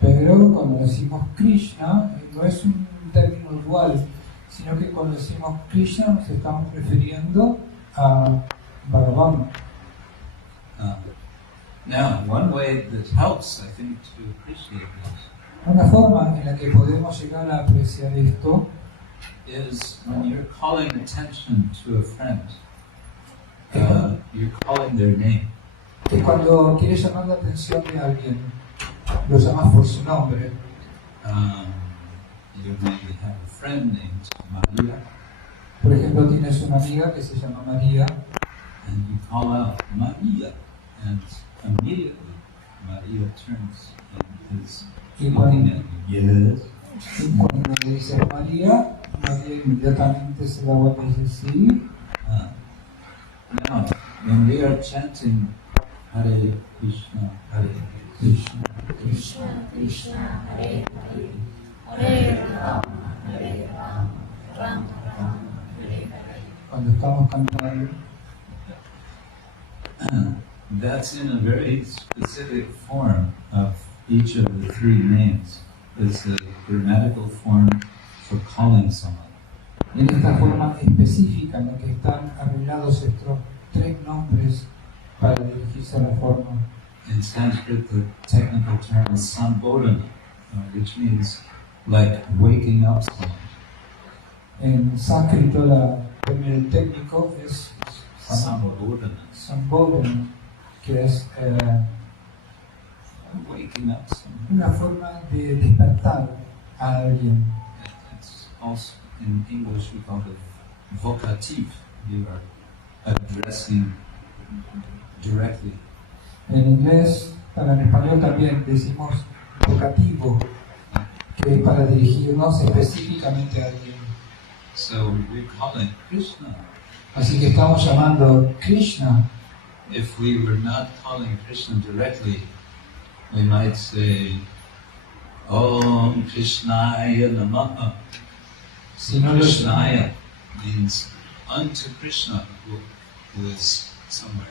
Pero cuando decimos Krishna, no es un término dual, sino que cuando decimos Krishna nos estamos refiriendo a Bhagavan. Now, one way that helps, I think, to appreciate this Una forma en la que podemos llegar a apreciar esto is when you're calling attention to a friend, you're calling their name. es cuando quieres llamar la atención de alguien, lo llamas por su nombre. You maybe have a friend named Maria, Por ejemplo, tienes una amiga que se llama María and you call out Maria, and immediately Maria turns and is looking at you. Yes. y cuando le dices María, María inmediatamente se da vuelta y dice sí. Now, when we are chanting Hare Krishna, Krishna, Krishna, Hare Hare, Hare Rama, Hare Rama, Rama Rama, Hare Hare. Cuando estamos cantando, that's in a very specific form of each of the three names. It's the grammatical form for calling someone. En esta forma específica en la que están arreglados estos tres nombres para dirigirse a la forma. In Sanskrit, the technical term is sambodhana, which means like waking up someone. En sánscrito el término técnico es Sambodhana. sambodhana, que es Waking up someone. una forma de despertar a alguien. It's also in English we call it vocative. You are addressing directly. En inglés, para en español también decimos vocativo, que es para dirigirnos específicamente a alguien. So we're calling Krishna. Así que estamos llamando Krishna. If we were not calling Krishna directly, we might say, Om Krishnaya Namaha. Si no lo Krishnaya means unto Krishna, who is somewhere.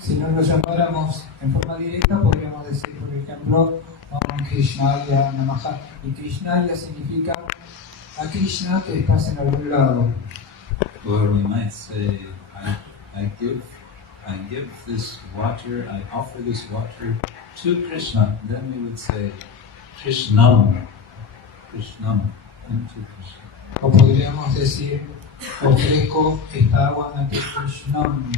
Si no lo llamáramos en forma directa, podríamos decir, por ejemplo, Om Krishnaya Namaha. Y Krishnaya significa a Krishna que estás en algún lado. Or we might say, I give this water, I offer this water to Krishna. Then we would say, Krishnam, Krishnam, unto Krishna. O podríamos decir, ofrezco esta agua ante Krishnam.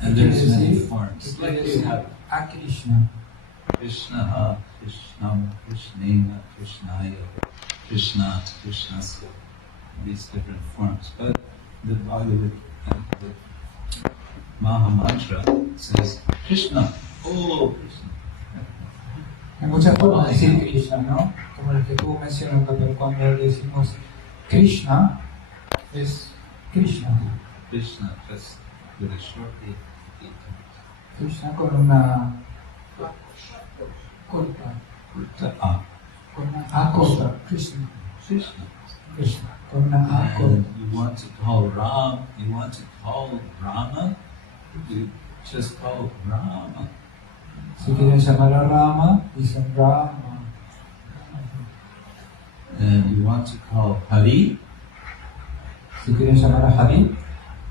And there's many forms. ¿Qué quiere Like you decir? have A Krishna. Krishna, Krishnam, Krishnena, Krishnaya, Krishnat, Krishnasya, these different forms. But the Bhagavad-gita, the Maha Mantra says, Krishna, oh Krishna. Hay muchas formas de decir Krishna, ¿no? Como las que estuvo mencionando, pero cuando decimos Krishna, es Krishna. Krishna, just with a short A. Krishna con una corta, con una A corta. Krishna. Krishna. Krishna. Con una A corta. And you want to call Ram, you want to call Rama, you just call Rama. Si quieren llamar a Rama, dicen Rama. And you want to call Hari, Si quieren llamar a Hari,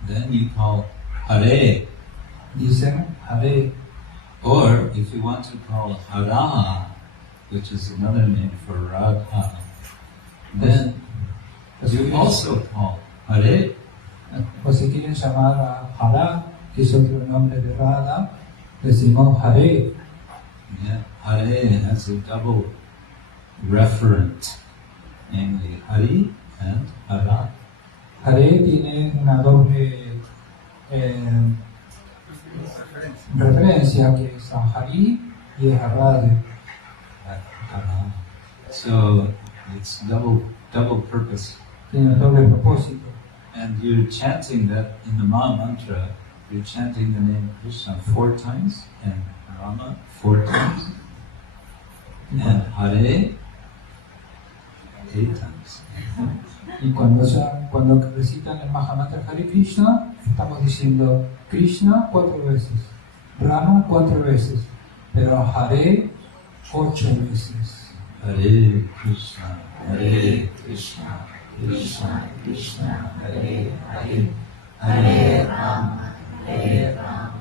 then you call Hare. dicen Hare. Or if you want to call Hara, which is another name for Radha, then you also call Hare. O si quieren llamar a Hara, que es otro nombre de Radha, decimos Hare. Yeah, Hare has a double referent, namely Hari and Hara. Hare tiene una doble referencia, que es a Hari y a Radha. Hara. So it's double purpose. Tiene un doble propósito. And you're chanting that in the Maha Mantra, you're chanting the name Krishna 4 times, and Rama 4 times, and Hare 8 times. Y cuando recitan el Mahamantra Hare Krishna, estamos diciendo Krishna 4 veces, Rama 4 veces, pero Hare 8 veces. Hare Krishna, Hare Krishna, Krishna, Krishna, Hare Hare, Hare Rama, Hare Rama,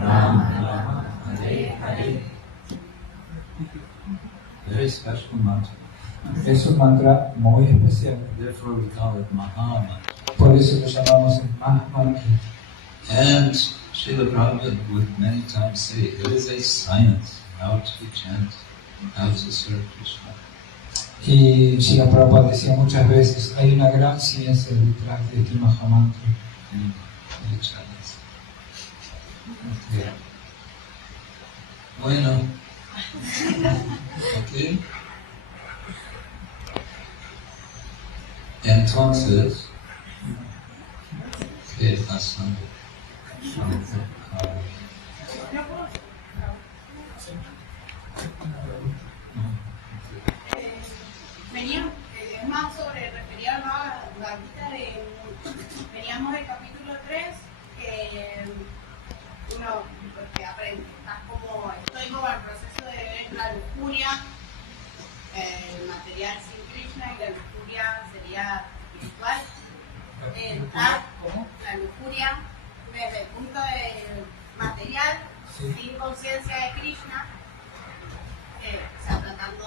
Rama Rama, Hare Hare. very special mantra. Es un mantra muy especial, Therefore we call it Maha Mantra. por eso lo llamamos el Mahamantra. And Srila Prabhupada would many times say, it is a science how to chant, how to serve Krishna. Y Srila Prabhupada decía muchas veces, hay una gran ciencia detrás de este Mahamantra. Many chants. Okay. Bueno. Okay. Entonces, ¿qué pasa? Veníamos, es más sobre referido a la Bhagavad-gita veníamos del capítulo 3, que desde el punto de material, Sí. sin conciencia de Krishna, o sea, tratando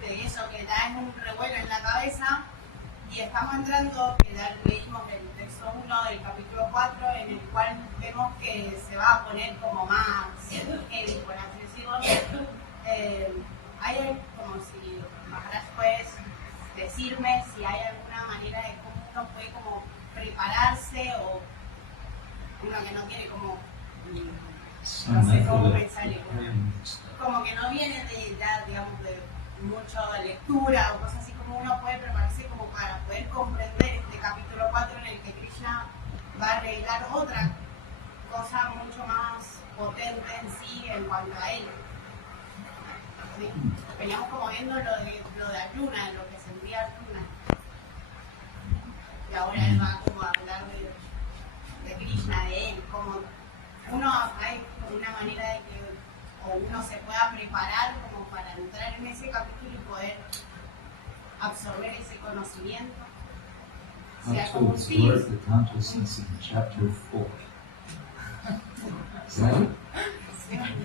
de eso, que da en un revuelo en la cabeza, y estamos entrando, que ya leímos el texto 1 del capítulo 4, en el cual vemos que se va a poner como más heavy, por así decirlo. Hay como si Maharaj puedes decirme si hay alguna manera de cómo uno puede como prepararse, o uno que no tiene como, no sé cómo pensarle, como que no viene de ya, digamos, de mucha lectura o cosas así, como uno puede prepararse como para poder comprender este capítulo 4 en el que Krishna va a arreglar otra cosa mucho más potente en sí en cuanto a él. ¿Sí? Veníamos como viendo lo de Arjuna, lo que sentía Arjuna, y ahora él va como a hablar de Krishna, de él, como uno, hay como una manera de que o uno se pueda preparar como para entrar en ese capítulo y poder absorber ese conocimiento. How Sea to como un absorb the consciousness in chapter 4. Is that it?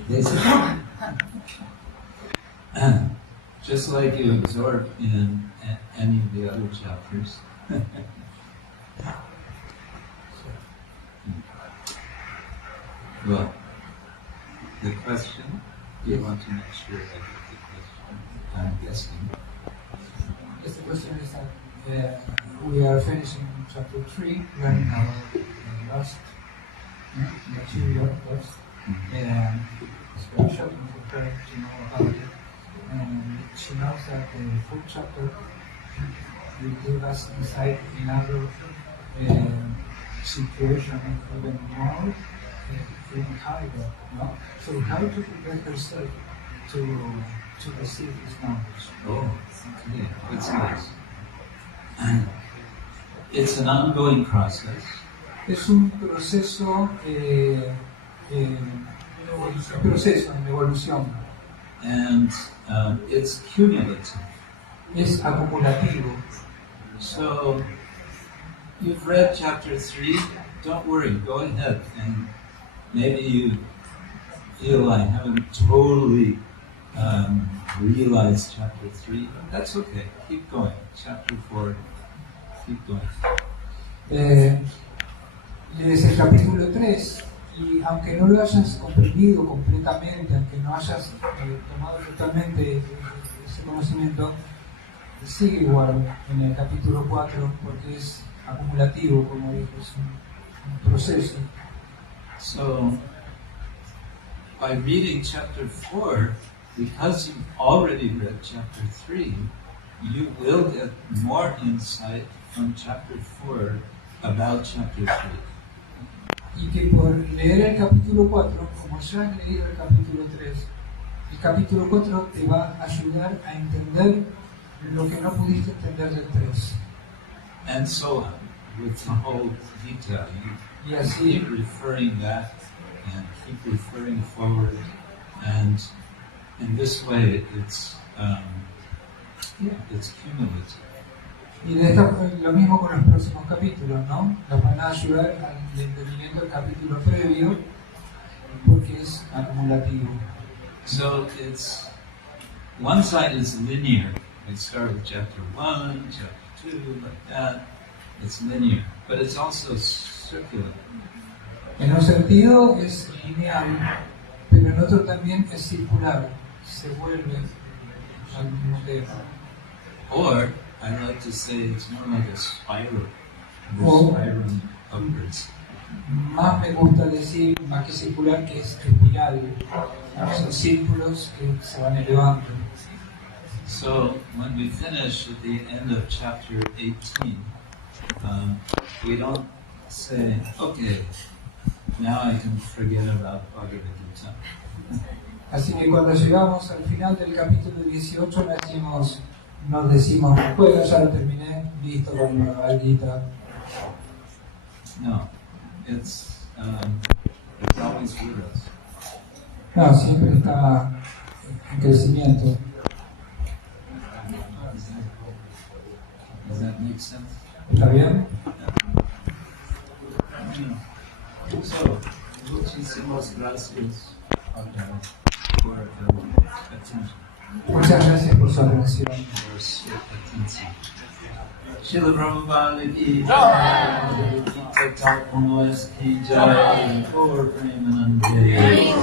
Basically. Just like you absorb in any of the other chapters. Well, the question, you want to make sure I get the question, I'm guessing. Yes, the question is that we are finishing chapter 3, learning our last material, scripture, and prepared to know about it. And she knows that the full chapter will give us insight in other situation, even more even higher. No? So how to prepare herself to receive this knowledge? Oh, okay, what's this? It's an ongoing process. Es un proceso, en evolución. And it's cumulative. Es acumulativo. So, you've read chapter 3, don't worry, go ahead. And maybe you feel I haven't totally realized chapter 3, but that's okay, keep going. Chapter 4, keep going. Lees el capítulo 3 y aunque no lo hayas comprendido completamente, aunque no hayas tomado totalmente ese conocimiento, sigue igual en el capítulo 4 porque es acumulativo, como dijo, es un proceso. So, by reading chapter 4, because you've already read chapter 3, you will get more insight from chapter 4 about chapter 3. Y que por leer el capítulo 4, como ya has leído el capítulo 3, el capítulo 4 te va a ayudar a entender lo que no pudiste entender del 3. And so on, with the whole detail. Y You así, keep referring back and keep referring forward, and in this way it's cumulative. y de esta, lo mismo con los próximos capítulos, ¿no? Nos van a ayudar al entendimiento del capítulo previo porque es acumulativo. So it's one side is linear. We start with chapter 1, chapter 2, like that. It's linear, but it's also circular. En un sentido es lineal, pero en otro también es circular, se vuelve al mismo tiempo. Or I like to say it's more like a spiral. Oh. Spiraling upwards. Más me gusta decir, más que circular, que es espiral. Son círculos que se van elevando. So when we finish at the end of chapter 18, we don't say, okay, now I can forget about Bhagavad-gita. Así que cuando llegamos al final del capítulo 18 nos decimos, bueno, ya lo terminé, listo con la Bhagavad-gita. No, it's always with us. No, siempre está en crecimiento. Does that make sense? ¿Está bien? So, muchísimas gracias por attention. Muchas gracias por su atención. Por su atención. Srila Prabhupada ki jai, Gita Talk Noise ki jai, Gaur Premanande.